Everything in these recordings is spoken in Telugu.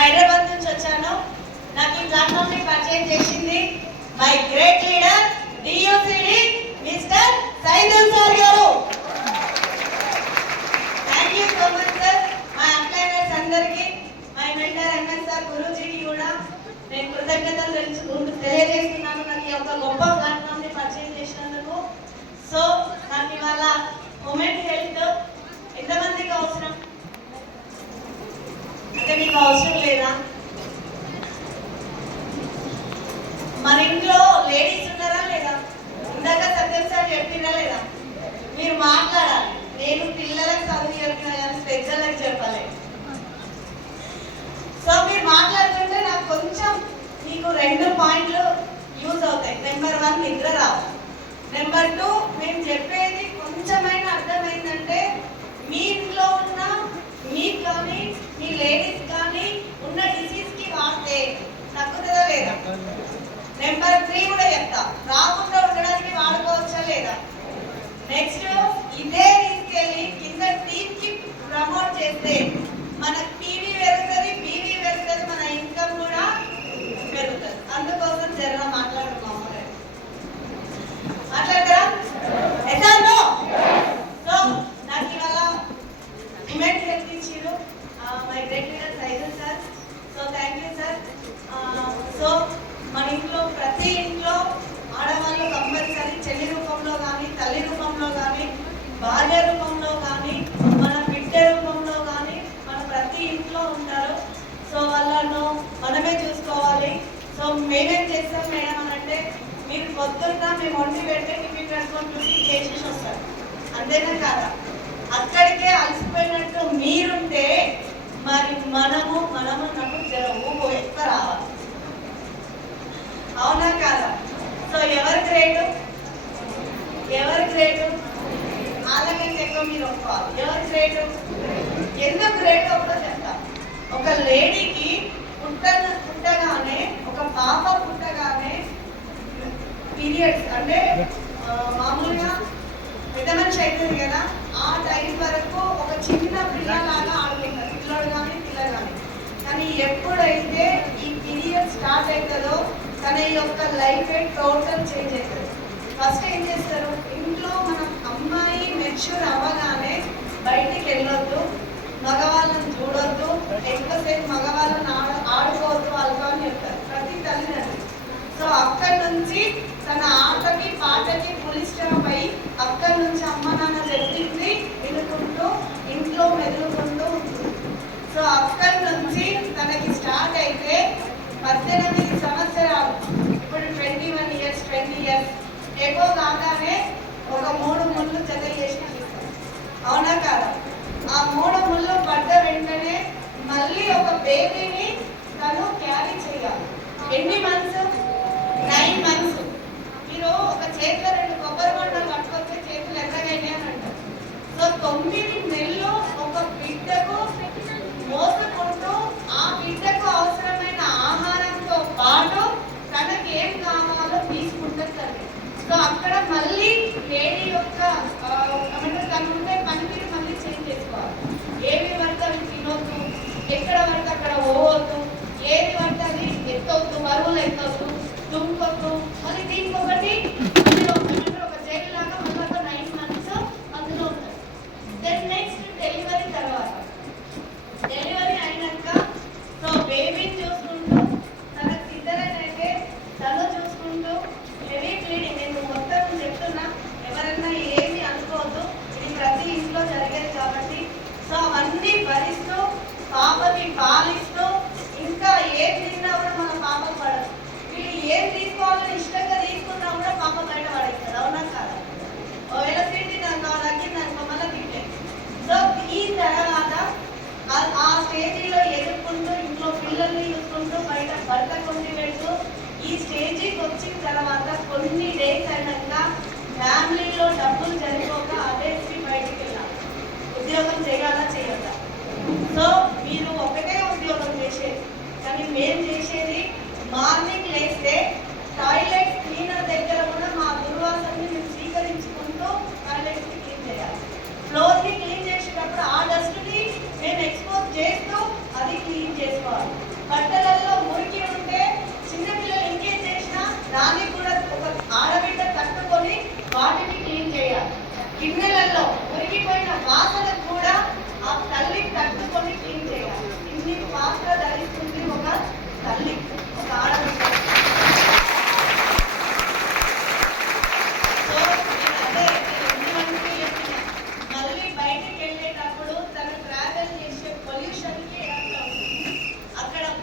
హైదరాబాద్ నుంచి వచ్చాను. నాకు ఈ ప్లాట్ఫామ్ ని పరిచయం చేసింది my great leader DUCD mister Saidul sir గారు. Thank you so much sir. మా అప్లైనర్స్ అందరికీ, మై మెంటర్ ఎంఎస్ సార్ గురూజీకి కూడా నేను కృతజ్ఞతలు తెలియజేస్తున్నాను. నాకు ఈ యొక్క గొప్ప ప్లాట్ఫామ్ ని పరిచయం చేసినందుకు. సో నాకు ఇవాళ ఉమెన్ హెల్త్ ఎంతమందికి అవసరం అంటే మీకు అవసరం లేదా? మన ఇంట్లో లేడీస్ ఉన్నారా లేదా? ఇందాక సత్యం సార్ చెప్పినా లేదా? మీరు మాట్లాడాలి. నేను పిల్లలకు చదువు చెప్పినా కానీ పెద్దలకు చెప్పాలి. సో మీరు మాట్లాడుతుంటే నాకు కొంచెం మీకు 2 పాయింట్లు యూజ్ అవుతాయి. నెంబర్ 1 నిద్ర రావాలి. నెంబర్ 2 మేము చెప్పేది కొంచెమైనా అర్థమైందంటే మీ ఇంట్లో ఉన్న మీకు కానీ మీ లేడీస్ కానీ ఉన్న డిసీజ్ కి వాడితే తగ్గుతుందా లేదా? నెంబర్ 3 కూడా చెప్తా, రాకుండా ఉండడానికి వాడుకోవచ్చా లేదా? నెక్స్ట్ ఇదే తీసుకెళ్ళి కింద టీమ్ కి ప్రమోట్ చేస్తే మన పీవీ పెరుగుతుంది, పీవీ పెరుగుతుంది, మన ఇన్కమ్ కూడా పెరుగుతుంది. అందుకోసం జరగ మాట్లాడుతున్నాము. మాట్లాడతారా? ఎసానో సో నాకు ఇవాళ ఇమెంట్ హెల్త్ ఇచ్చారు my great leader Saidul sir. So thank you sir. So మన ఇంట్లో ప్రతి ఇంట్లో ఆడవాళ్ళు కంపల్సరీ చెల్లి రూపంలో కానీ, తల్లి రూపంలో కానీ, భార్య రూపంలో కానీ, మన బిడ్డ రూపంలో కానీ మన ప్రతి ఇంట్లో ఉంటారు. సో వాళ్ళను మనమే చూసుకోవాలి. సో మేమేం చేస్తాం మేడం అని అంటే, మీరు పొద్దున్న మేము వండి పెడితే టిఫిన్ కట్టుకొని చేసేసి వస్తారు, అంతేనా కాదా? అక్కడికే అలసిపోయినట్టు మీరుంటే మరి మనము నాకు ఊపు ఎక్కువ రావాలి, అవునా కాదా? సో ఎవరు గ్రేటు? అలాగంటే ఎక్కువ మీరు ఒప్పుకోవాలి. ఎవరు గ్రేటు? ఎందుకు గ్రేట్ కూడా చెప్తా. ఒక లేడీకి పుట్టగానే, ఒక పాప పుట్టగానే పీరియడ్స్ అంటే మామూలుగా పెద్ద మనిషి అవుతుంది కదా, ఆ టైం వరకు ఒక చిన్న పిల్లలాగా ఆడుకుంటారు, పిల్లడు కానీ పిల్ల కానీ. కానీ ఎప్పుడైతే ఈ పీరియడ్ స్టార్ట్ అవుతుందో తన యొక్క లైఫ్ టోటల్ చేంజ్ అవుతుంది. ఫస్ట్ ఏం చేస్తారు, ఇంట్లో మన అమ్మాయి మెచ్యూర్ అవ్వగానే బయటికి వెళ్ళొద్దు, మగవాళ్ళని చూడొద్దు, ఎక్కువసేపు మగవాళ్ళని ఆడుకోవద్దు వాళ్ళతో అని చెప్తారు ప్రతి తల్లిదండ్రులు. సో అక్కడి నుంచి తన ఆటకి పాటకి ఫుల్ స్టాప్ అయ్యి అక్కడి నుంచి అమ్మ నాన్న చెప్పింది వినుకుంటూ ఇంట్లో మెదులుకుంటూ ఉంటుంది. సో అక్కడి నుంచి తనకి స్టార్ట్ అయితే 18 సంవత్సరాలు, ఇప్పుడు 21 years 20 years ఎక్కువ కాగానే ఒక 3 ముళ్ళు జత చేసి ఇస్తాం, అవునా కాదా? ఆ 3 ముళ్ళు పడ్డ వెంటనే మళ్ళీ ఒక బేబీని తను క్యారీ చేయాలి. ఎన్ని మంత్స్? 9 months. మీరు ఒక చేతిలో 2 కొబ్బరి బొండలు పట్టుకొచ్చే చేతులు ఎక్కడైనా అని అంటారు. సో 9 నెలలు ఒక బిడ్డకు మోసుకుంటూ ఆ బిడ్డకు అవసరమైన ఆహారంతో పాటు తనకి ఏం కావాలో తీసుకుంటారు తల్లి. సో అక్కడ మళ్ళీ లేడీ యొక్క తను ఉండే పనితీరు మళ్ళీ చేంజ్ చేసుకోవాలి. ఏవి పడితే అవి తినొద్దు, ఎక్కడ పడితే అక్కడ పోవద్దు, ఏది పడితే అది ఎత్తవద్దు, బరువులు ఎత్తవద్దు, దుంకొద్దు. మళ్ళీ దీనికి ఒకటి ఒక జైలు లాగా మళ్ళీ 9 months అందులో ఉంటుంది. దెన్ నెక్స్ట్ డెలివరీ తర్వాత, డెలివరీ అయినాక సో బేబీని చూసుకుంటూ తనకు సిద్ధరైతే తను చూసుకుంటూ హెవీ బ్లీడింగ్, నేను మొత్తం చెప్తున్నా, ఎవరన్నా ఏమి అనుకోవద్దు, ఇది ప్రతి ఇంట్లో జరిగేది కాబట్టి. సో అవన్నీ భరిస్తూ పాపకి పాలిస్తూ ఇంకా ఏం తిన్నా కూడా మన పాప పడదు. వీళ్ళు ఏం తీసుకోవాలని ఇష్టంగా తీసుకున్నా కూడా పాప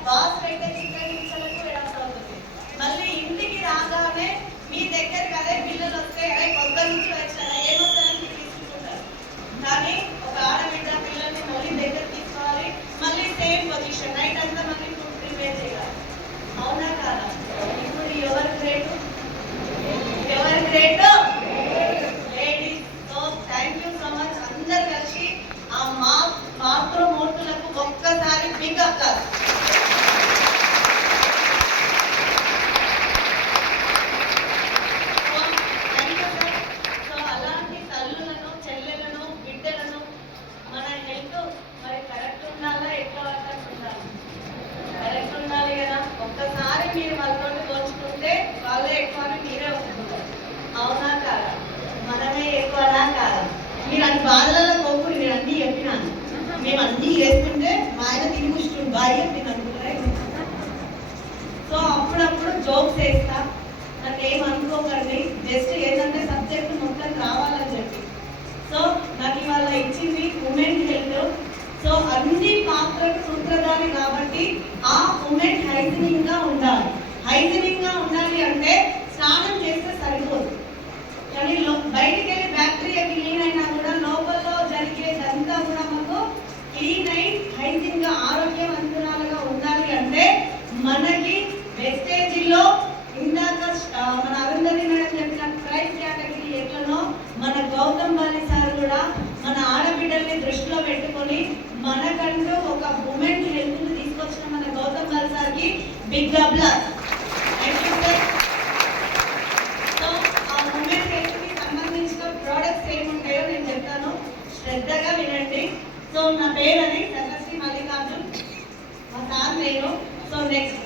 బాస్ పెట్టే చిత్రహింసలకు ఎడవుతుంది. మళ్ళీ ఇంటికి రాగానే మీ దగ్గరికి అదే పిల్లలు వస్తే అరే కొత్త నుంచి వచ్చారా ఏమవుతారని తీసుకుంటారు. కానీ ఒక ఆడబిడ్డ పిల్లల్ని మళ్ళీ దగ్గర తీసుకోవాలి, మళ్ళీ సేమ్ పొజిషన్ నైట్ అంతా మళ్ళీ ఫుడ్ ప్రిపేర్ చేయాలి. అవునా కాదా? ఇప్పుడు ఎవరు గ్రేట్? ఎవరు great? Ladies. So thank you so much. అందరు కలిసి ఆ మాతృమూర్తులకు ఒక్కసారి బిగ్ అప్లాస్. అవునా కాదా? మనమే ఎక్కువనా కాదా? మీరు అన్ని బాధలలో పోకుండా నేను అన్నీ చెప్పినాను. మేము అన్నీ చేస్తుంటే మా ఆయన తిరుగుతుండు బాయ్ నేను అనుకున్నారే. సో అప్పుడప్పుడు జోక్స్ వేస్తా, నన్ను ఏమనుకోకండి, జస్ట్ ఏంటంటే సబ్జెక్ట్ మొత్తం రావాలని చెప్పి. సో నాకు ఇవాళ ఇచ్చింది ఉమెన్ హెల్త్. సో అన్ని పాత్రకు సూత్రధారి కాబట్టి ఆ ఉమెన్ హైజీనిక్ గా ఉండాలి. హైజీనిక్ గా ఉండాలి అంటే స్నానం చేస్తే సరిపోదు, కానీ బయటికి వెళ్ళి బ్యాక్టీరియా క్లీన్ అయినా కూడా లోపల జరిగేదంతా కూడా మనకు క్లీన్ అయి హైజీన్ గా ఆరోగ్యవంతురాలుగా ఉండాలి అంటే మనకి వెస్టేజీలో ఇందాక మన అరుంధతి మేడం చెప్పిన ప్రైస్ కేటగిరీ ఎట్లనో మన గౌతమ్ బాలి సార్ కూడా మన ఆడబిడ్డల్ని దృష్టిలో పెట్టుకొని మనకంటూ ఒక ఉమెన్ హెల్త్ ని తీసుకొచ్చిన మన గౌతమ్ బాలి సార్కి బిగ్ అప్లాస్. ప్రోడక్ట్స్ ఏముంటాయో నేను చెప్తాను, శ్రద్ధగా వినండి. సో నా పేరు అది సర్వశ్రీ మల్లికార్జున్, మా సార్ నేను. So next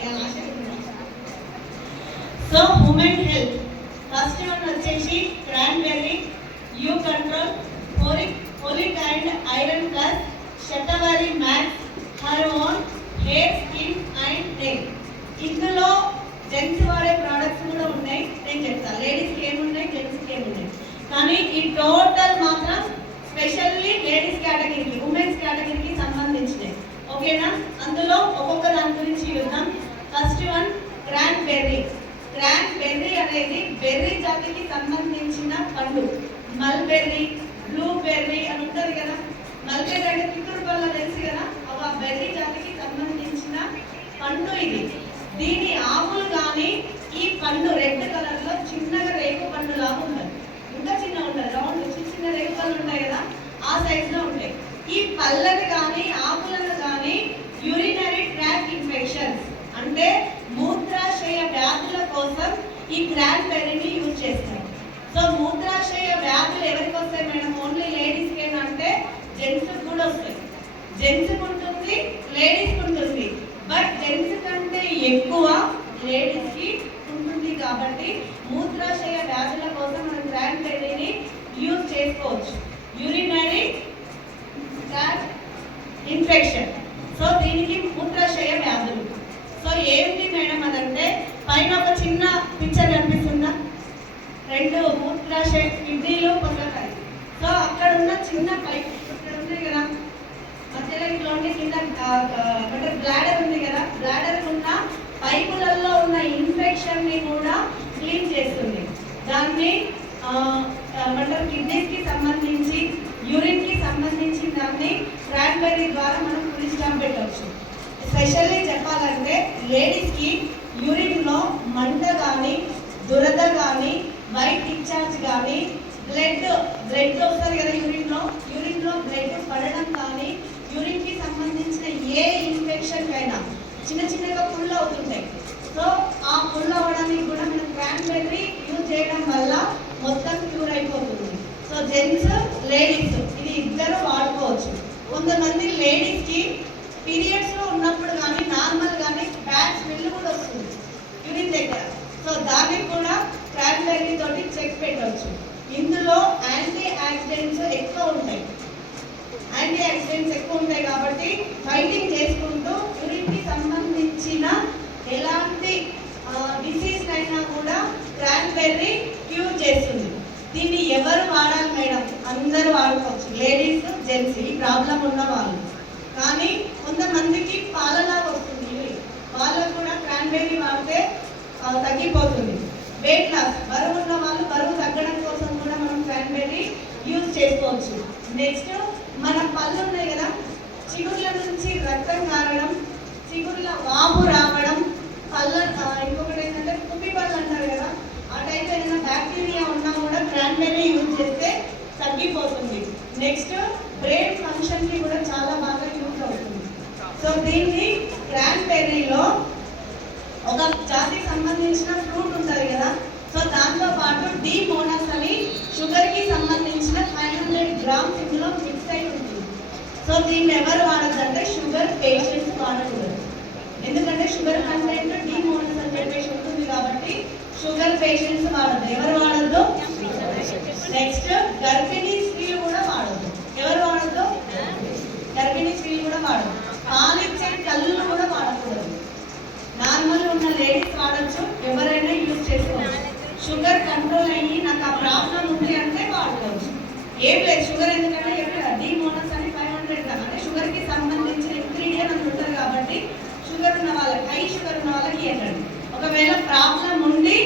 so women health first one వచ్చేసి cranberry, U control, folic and iron plus, Shatavari max, hormone, hair, skin and nail. ఇందులో జెంట్స్ వాడే ప్రోడక్ట్స్ కూడా ఉన్నాయి, నేను చెప్తాను. లేడీస్కి ఏమున్నాయి, జెంట్స్కి ఏమున్నాయి, కానీ ఈ టోటల్ మాత్రం స్పెషల్లీ లేడీస్ కేటగిరీకి, ఉమెన్స్ కేటగిరీకి సంబంధించినవి. ఓకేనా? అందులో ఒక్కొక్క దాని గురించి చూద్దాం. First one cranberry. క్రాన్బెర్రీ అనేది బెర్రీ జాతికి సంబంధించిన పండు. మల్బెర్రీ, బ్లూబెర్రీ అని ఉంటుంది కదా. మల్బెర్రీ అంటే చిత్తూరు పళ్ళ తెలుసు కదా, ఆ బెర్రీ జాతికి సంబంధించిన పండు ఇది. దీని ఆకులు కానీ ఈ పండు రెడ్ కలర్ లో చిన్నగా రేగు పండు లాగా ఉంటుంది, ఇంకా చిన్న ఉంటుంది, రౌండ్ చిన్న చిన్న రేగు పళ్ళు ఉంటాయి కదా, ఆ సైజ్ లో ఉంటాయి. ఈ పళ్ళని కానీ ఆకులను కానీ యూరినరీ ట్రాక్ ఇన్ఫెక్షన్స్ అంటే మూత్రాశయ వ్యాధుల కోసం ఈ క్రాన్బెర్రీని యూజ్ చేస్తారు. సో మూత్రాశయ వ్యాధులు ఎవరికి వస్తాయి మేడం? ఓన్లీ లేడీస్కి అంటే జెంట్స్ కూడా వస్తాయి. జెంట్స్కి ఉంటుంది, లేడీస్కి ఉంటుంది, బట్ జెంట్స్ కంటే ఎక్కువ లేడీస్కి ఉంటుంది. కాబట్టి మూత్రాశయ వ్యాధుల కోసం మనం క్రాన్బెర్రీని యూజ్ చేసుకోవచ్చు. యూరినరీ ట్రాక్ ఇన్ఫెక్షన్, సో దీనికి మూత్రాశయ వ్యాధులు. సో ఏంటి మేడం అదంటే పైన ఒక చిన్న పిక్చర్ కనిపిస్తుందా? రెండు మూత్రాశయ కిడ్నీలు పొందకాయ. సో అక్కడ ఉన్న చిన్న పైప్ ఇక్కడ ఉంది కదా, మధ్యలో ఇట్లా ఉండి కింద బ్లాడర్ ఉంది కదా, బ్లాడర్ ఉన్న పైపులలో ఉన్న ఇన్ఫెక్షన్ ని కూడా క్లీన్ చేస్తుంది. దాన్ని కిడ్నీస్ కి సంబంధించి, యూరిన్ కి సంబంధించి దాన్ని క్రాన్బెర్రీ ద్వారా మనం ఫుల్ స్టాప్ పెట్టవచ్చు. స్పెషల్లీ చెప్పాలంటే లేడీస్కి యూరిన్లో మంట కానీ, దురద కానీ, వైట్ డిశ్చార్జ్ కానీ, బ్లడ్ వస్తుంది కదా యూరిన్లో బ్లడ్ పడడం కానీ, యూరిన్కి సంబంధించిన ఏ ఇన్ఫెక్షన్ అయినా చిన్న చిన్నగా పుల్ అవుతుంటాయి. సో ఆ పుల్ అవ్వడానికి కూడా మనం క్రాన్బెర్రీ యూజ్ చేయడం వల్ల మొత్తం క్యూర్ అయిపోతుంది. సో జెంట్స్, లేడీస్ ఇది ఇద్దరు వాడుకోవచ్చు. కొంతమంది లేడీస్కి పీరియడ్స్లో ఉన్నప్పుడు కానీ నార్మల్ కానీ బ్యాడ్ స్మెల్ కూడా వస్తుంది యూరిన్ దగ్గర. సో దానికి కూడా క్రాన్బెర్రీ తోటి చెక్ పెట్టవచ్చు. ఇందులో యాంటీ ఆక్సిడెంట్స్ ఎక్కువ ఉంటాయి. కాబట్టి ఫైటింగ్ చేసుకుంటూ యూరిన్కి సంబంధించిన ఎలాంటి డిసీజ్ అయినా కూడా క్రాన్బెర్రీ క్యూర్ చేస్తుంది. దీన్ని ఎవరు వాడాలి మేడం? అందరూ వాడుకోవచ్చు, లేడీస్, జెంట్స్, ఈ ప్రాబ్లం ఉన్న వాళ్ళు. కానీ కొంతమందికి పాలలాగా వస్తుంది యూరిన్. తగ్గిపోతుంది. వెయిట్ లాస్, బరువు ఉన్న వాళ్ళు బరువు తగ్గడం కోసం కూడా మనం క్రాన్బెర్రీ యూజ్ చేసుకోవచ్చు. నెక్స్ట్ మన పళ్ళు ఉన్నాయి కదా, చిగుర్ల నుంచి రక్తం కారడం, చిగుర్ల వాపు రావడం, పళ్ళ ఇంకొకటి ఏంటంటే కుప్పి పళ్ళు అంటారు కదా, ఆ టైప్ ఏదైనా బ్యాక్టీరియా ఉన్నా కూడా క్రాన్బెర్రీ యూజ్ చేస్తే తగ్గిపోతుంది. నెక్స్ట్ బ్రెయిన్ ఫంక్షన్కి కూడా చాలా బాగా యూజ్ అవుతుంది. సో దీన్ని క్రాన్బెర్రీలో ఒక జాతికి సంబంధించిన ఫ్రూట్ ఉంటుంది కదా, సో దాంతో పాటు డి మోనస్ అని షుగర్కి సంబంధించిన 500 grams ఇందులో మిక్స్ అయి ఉంటుంది. సో దీన్ని ఎవరు వాడద్దు అంటే షుగర్ పేషెంట్స్ వాడకూడదు. ఎందుకంటే షుగర్ కంటెంట్ డి మోనస్ అని చెప్పేసి ఉంటుంది కాబట్టి షుగర్ పేషెంట్స్ వాడద్దు. ఎవరు వాడద్దు? నెక్స్ట్ గర్భిణీ స్త్రీలు కూడా వాడద్దు. ఎవరు వాడద్దు? గర్భిణీ స్త్రీలు కూడా వాడద్దు. పాలిచ్చే కళ్ళు కూడా వాడకూడదు. నార్మల్ ఉన్న లేడీస్ వాడచ్చు, ఎవరైనా యూజ్ చేసుకోవచ్చు. షుగర్ కంట్రోల్ అయ్యి నాకు ఆ ప్రాబ్లం ఉంది అంటే వాడుకోవచ్చు. ఏం లేదు, షుగర్ ఎందుకంటే ఎక్కడ డి మోనస్ అని 500 grams అంటే షుగర్కి సంబంధించిన ఇంగ్రీడియంట్ అని ఉంటుంది కాబట్టి షుగర్ ఉన్న వాళ్ళకి, హై షుగర్ ఉన్న వాళ్ళకి ఏంటండి, ఒకవేళ ప్రాబ్లం ఉండి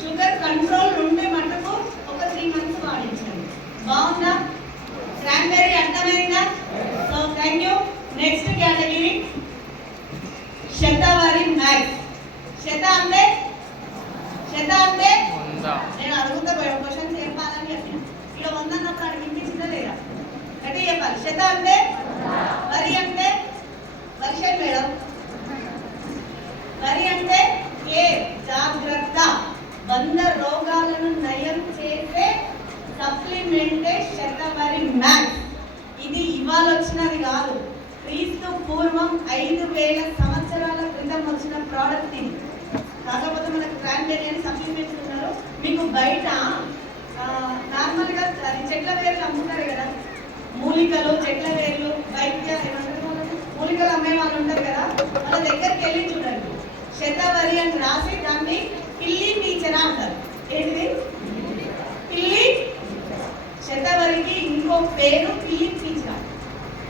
షుగర్ కంట్రోల్ ఉండే మటుకు ఒక 3 months వాడించండి. బాగుందా? క్రాన్బెర్రీ అర్థమైందా? So thank you. Next category shatavari max. శత అంటే నేను అడుగుతా క్వశ్చన్స్ చెప్పాలని చెప్పిన ఇక్కడ 100 అన్నప్పుడు అడిగించిందా లేదా అంటే చెప్పాలి. శత అంటే వరి అంటే వర్షం మేడం, వరి అంటే జాగ్రత్త, 100 రోగాలను నయం చేసే సప్లిమెంటే శతవరి మ్యాక్స్. ఇది ఇవాళ వచ్చినది కాదు, క్రీస్తు పూర్వం 5000 సంవత్సరాల క్రితం వచ్చిన ప్రోడక్ట్ ఇది. కాకపోతే మనకు క్రాన్బెర్రీ అని సప్లిమెంట్స్ ఉన్నారు. మీకు బయట నార్మల్గా అది చెట్ల వేర్లు అమ్ముతారు కదా, మూలికలు, చెట్ల వేర్లు, వైద్య మూలికలు అమ్మే వాళ్ళు ఉంటారు కదా, వాళ్ళ దగ్గరికి వెళ్ళి చూడండి, శతవరి అని రాసి దాన్ని పిల్లి పీచన అంటారు. ఏంటిది? పిల్లి. శతవరికి ఇంకో పేరు పిల్లి పీచన.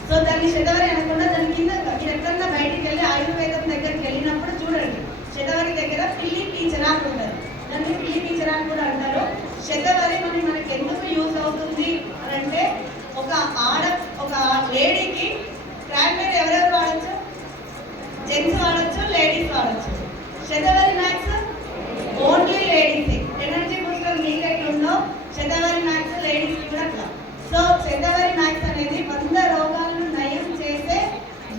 సో దాన్ని శతవరి అనకుండా దాని కింద మీరు ఎక్కడన్నా బయటికి వెళ్ళి ఆయుర్వేదం దగ్గరికి వెళ్ళినప్పుడు చూడండి, శతవరి దగ్గర పిల్లి పీచన అని ఉంటుంది. దాన్ని పిల్లి పీచన అని కూడా అంటారు. శతవరి మనకి ఎందుకు యూజ్ అవుతుంది అని అంటే ఒక లేడీకి క్రాన్బెర్రీ ఎవరెవరు వాడచ్చు? జెంట్స్ వాడచ్చు, లేడీస్ వాడచ్చు. Shatavari max only ladies. Energy booster మీకు ఎట్లా ఉందో శతవరి మ్యాక్స్ లేడీస్ కూడా అట్లా. సో శతవరి మ్యాక్స్ అనేది 100 రోగాలను నయం చేసే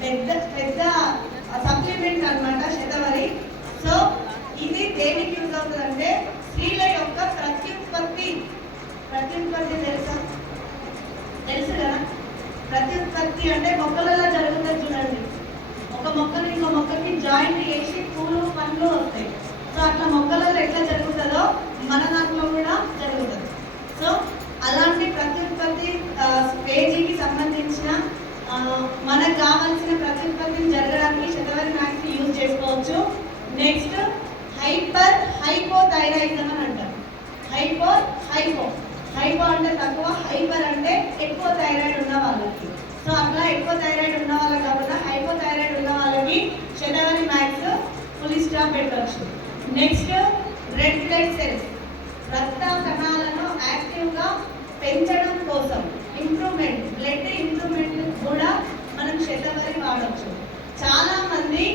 పెద్ద సప్లిమెంట్ అన్నమాట శతవరి. సో ఇది దేనికి యూజ్ అవుతుంది అంటే స్త్రీల యొక్క ప్రత్యుత్పత్తి తెలుసు కదా, ప్రత్యుత్పత్తి అంటే మొక్కలలో జరుగుతుంది చూడండి. ఒక మొక్కను ఇంకో మొక్కకి జాయింట్ చేసి పూలు పండ్లు వస్తాయి. సో అట్లా మొక్కలలో ఎట్లా జరుగుతుందో మన దాంట్లో కూడా జరుగుతుంది. సో అలాంటి ప్రత్యుత్పత్తి స్టేజీకి సంబంధించిన మనకు కావాల్సిన ప్రత్యుత్పత్తిని జరగడానికి శతవరి మ్యాక్స్ని యూజ్ చేసుకోవచ్చు. నెక్స్ట్ హైపోథైరాయిజం అని అంటారు. హైపో అంటే తక్కువ, హైపర్ అంటే ఎక్కువ థైరాయిడ్ ఉన్న వాళ్ళకి. సో అట్లా ఎక్కువ థైరాయిడ్ ఉన్న వాళ్ళకి కాకుండా హైపోథైరాయిడ్ ఉన్న వాళ్ళకి శతవరి మ్యాక్స్ ఫుల్ స్టాప్ పెట్టవచ్చు. నెక్స్ట్ రెడ్ బ్లడ్ సెల్స్, రక్త కణాలను యాక్టివ్గా పెంచడం కోసం బ్లడ్ ఇంప్రూవ్మెంట్ కూడా మనం శతవరి వాడవచ్చు. చాలా మంది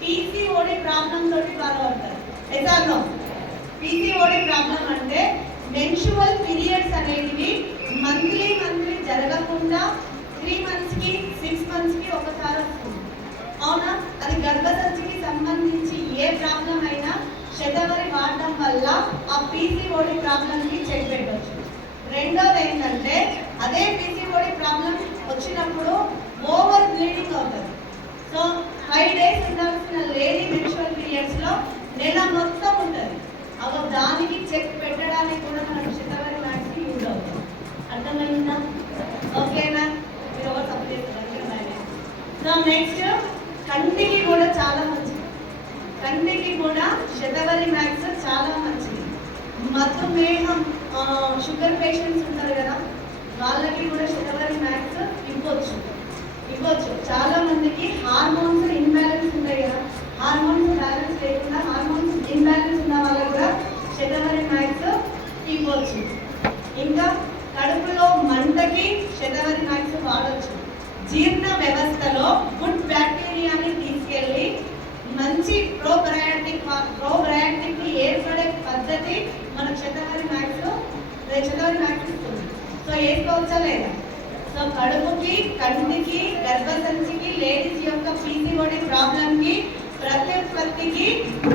పీసీఓడి ప్రాబ్లం తోటి బాధపడతారు. ఎసానో పీసీఓడి ప్రాబ్లం అంటే మెన్స్ట్రువల్ పీరియడ్స్ అనేవి మంత్లీ జరగకుండా 3 monthsకి 6 monthsకి ఒకసారి వస్తుంది. అవునా? అది గర్భసంచికి సంబంధించి ఏ ప్రాబ్లం అయినా శతవరి వాడడం వల్ల ఆ పీసీఓడి ప్రాబ్లంకి చెక్ పెట్టవచ్చు. రెండోది ఏంటంటే అదే పీసీఓడి ప్రాబ్లం వచ్చినప్పుడు ఓవర్ బ్లీడింగ్ అవుతుంది. సో 5 days ఉండాల్సిన లేడీ మెన్స్ట్రువల్ పీరియడ్స్లో నెల మొత్తం ఉంటుంది. దానికి చెక్ పెట్టడానికి కూడా మనకు శతవరి మ్యాక్స్ యూజ్ అవుతుంది. అర్థమైందా? ఓకేనా? మీరు ఎవరు సపోర్ట్ చేస్తారు? సో నెక్స్ట్ కంటికి కూడా చాలా మంచిది. కంటికి కూడా శతవరి మ్యాక్స్ చాలా మంచిది. మధుమేహం షుగర్ పేషెంట్స్ ఉంటారు కదా, వాళ్ళకి కూడా శతవరి మ్యాక్స్ ఇవ్వచ్చు. చాలా మందికి హార్మోన్స్ ఇన్బ్యాలెన్స్ ఉంటాయి కదా, హార్మోన్స్ బ్యాలెన్స్ లేకుండా హార్మోన్స్ ఇన్బ్యాలెన్స్ శతవరి మ్యాక్స్ ఇస్తుంది. సో వేసుకోవచ్చా లేదా? సో కడుపుకి, కంటికి, గర్భసంచికి, లేడీస్ యొక్క పీసీఓడి ప్రాబ్లంకి, ప్రత్యుత్పత్తికి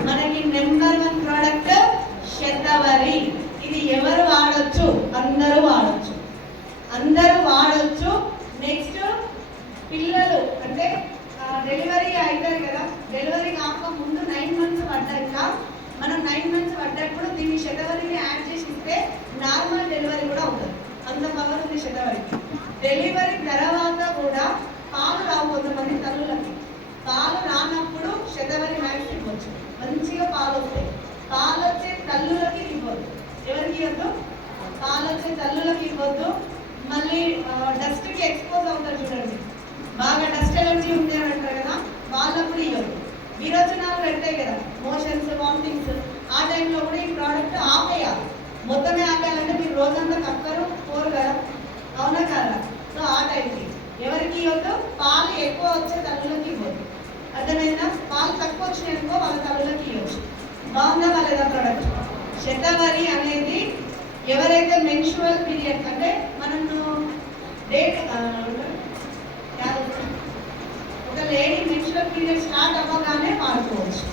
మనకి నెంబర్ 1 ప్రోడక్ట్ శతవరి. ఇది ఎవరు వాడొచ్చు? అందరూ వాడొచ్చు, అందరూ వాడొచ్చు. నెక్స్ట్ పిల్లలు అంటే డెలివరీ అవుతారు కదా, డెలివరీ కాక ముందు 9 months పడ్డాక మనం 9 months పడ్డప్పుడు దీన్ని శతవరిని యాడ్ చేసి ఇస్తే నార్మల్ డెలివరీ కూడా అవుతుంది. అంత పవర్ ఉంది శతవరికి. డెలివరీ తర్వాత కూడా పాలు రావు కొంతమంది తల్లులకి. పాలు రానప్పుడు శతవరి మ్యాక్స్ ఇవ్వచ్చు, మంచిగా పాలు వస్తాయి. పాలు వచ్చే తల్లులకి ఇవ్వద్దు. ఎవరికి ఇవ్వద్దు? పాలు వచ్చే తల్లులకి ఇవ్వద్దు. మళ్ళీ డస్ట్కి ఎక్స్పోజ్ అవుతారు చూడండి, బాగా డస్ట్ ఎలర్జీ ఉంది అని అంటారు కదా, వాళ్ళకు కూడా ఇవ్వదు. విరోచనాలు పెడతాయి కదా, మోషన్స్, వామిటింగ్స్, ఆ టైంలో కూడా ఈ ప్రోడక్ట్ ఆపేయాలి. మొత్తమే ఆపేయాలంటే మీరు రోజంతా కక్కరు పోరు కదా, అవునా కదా? సో ఆ టైంకి ఎవరికి ఇవ్వద్దు? పాలు ఎక్కువ వచ్చే తల్లులకి ఇవ్వద్దు. అర్థమైందా? పాలు తక్కువ వచ్చినాయనుకో వాళ్ళ తల్లులకి ఇవ్వచ్చు. బాగుందా వాళ్ళేదా ప్రోడక్ట్? శతవరి అనేది ఎవరైతే మెన్స్ట్రువల్ పీరియడ్ అంటే మనం డేట్ ఒక లేడీ మెన్స్ట్రువల్ పీరియడ్ స్టార్ట్ అవ్వగానే వాడుకోవచ్చు,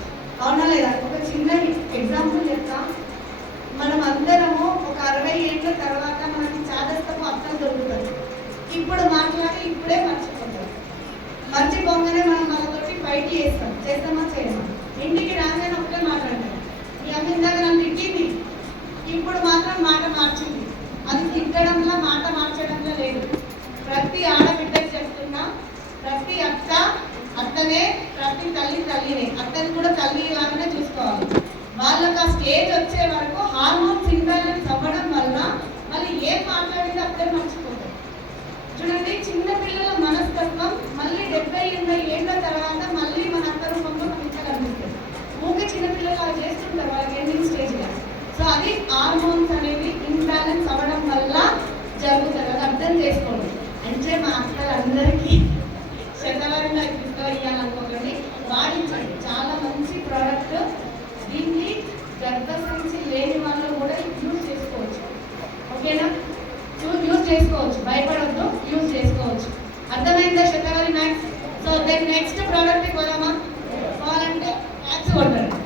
అవునా లేదా? ఒక చిన్న ఎగ్జాంపుల్ చెప్తా. మనం అందరము ఒక 60 ఏళ్ళ తర్వాత మనకి చాదస్తపు అర్థం దొరుకుతుంది. ఇప్పుడు మాట్లాడి ఇప్పుడే మర్చిపోతాం. మర్చిపోగానే మనం మనతోటి ఫైట్ చేస్తామా చేయమా? ఇంటికి రాగానే ఒకటే మాట్లాడతాం, మీ అమ్మ ఇందాక నన్ను తిట్టింది, ఇప్పుడు మాత్రం మాట మార్చింది. అది తిట్టడంలో మాట మార్చడంలో లేదు. ప్రతి ఆడబిడ్డకి చెప్తున్నా, ప్రతి అత్త అత్తనే, ప్రతి తల్లి తల్లినే. అత్తని కూడా తల్లి లాగానే చూసుకోవాలి. వాళ్ళకి ఆ స్టేజ్ వచ్చే వరకు హార్మోన్స్ ఇంబ్యాలెన్స్ అవ్వడం వల్ల మళ్ళీ ఏం మాట్లాడింది అప్పుడే మర్చిపోతారు. చూడండి, చిన్న పిల్లల మనస్తత్వం మళ్ళీ 70-80 ఏళ్ళ తర్వాత మళ్ళీ మన అత్త రూపంలో మన ఇంట్లో కనిపిస్తుంది. ఊకే చిన్నపిల్లలు అలా చేస్తుంటారు వాళ్ళకి ఎండింగ్ స్టేజ్గా. సో అది హార్మోన్స్ అనేది ఇంబ్యాలెన్స్ అవ్వడం వల్ల జరుగుతుంది. అది అర్థం చేసుకోండి. అంటే మా అక్కలందరికీ శతవరిలో ఇవ్వాలనుకోకండి, వాడించండి. చాలా మంచి ప్రోడక్ట్. దీన్ని గర్భసంచి లేని వాళ్ళు కూడా యూజ్ చేసుకోవచ్చు, ఓకేనా? యూజ్ చేసుకోవచ్చు, భయపడవద్దు, యూజ్ చేసుకోవచ్చు. అర్థమైందా Shatavari max? So then next product పోదామా? కావాలంటే మ్యాక్స్ కొట్టండి.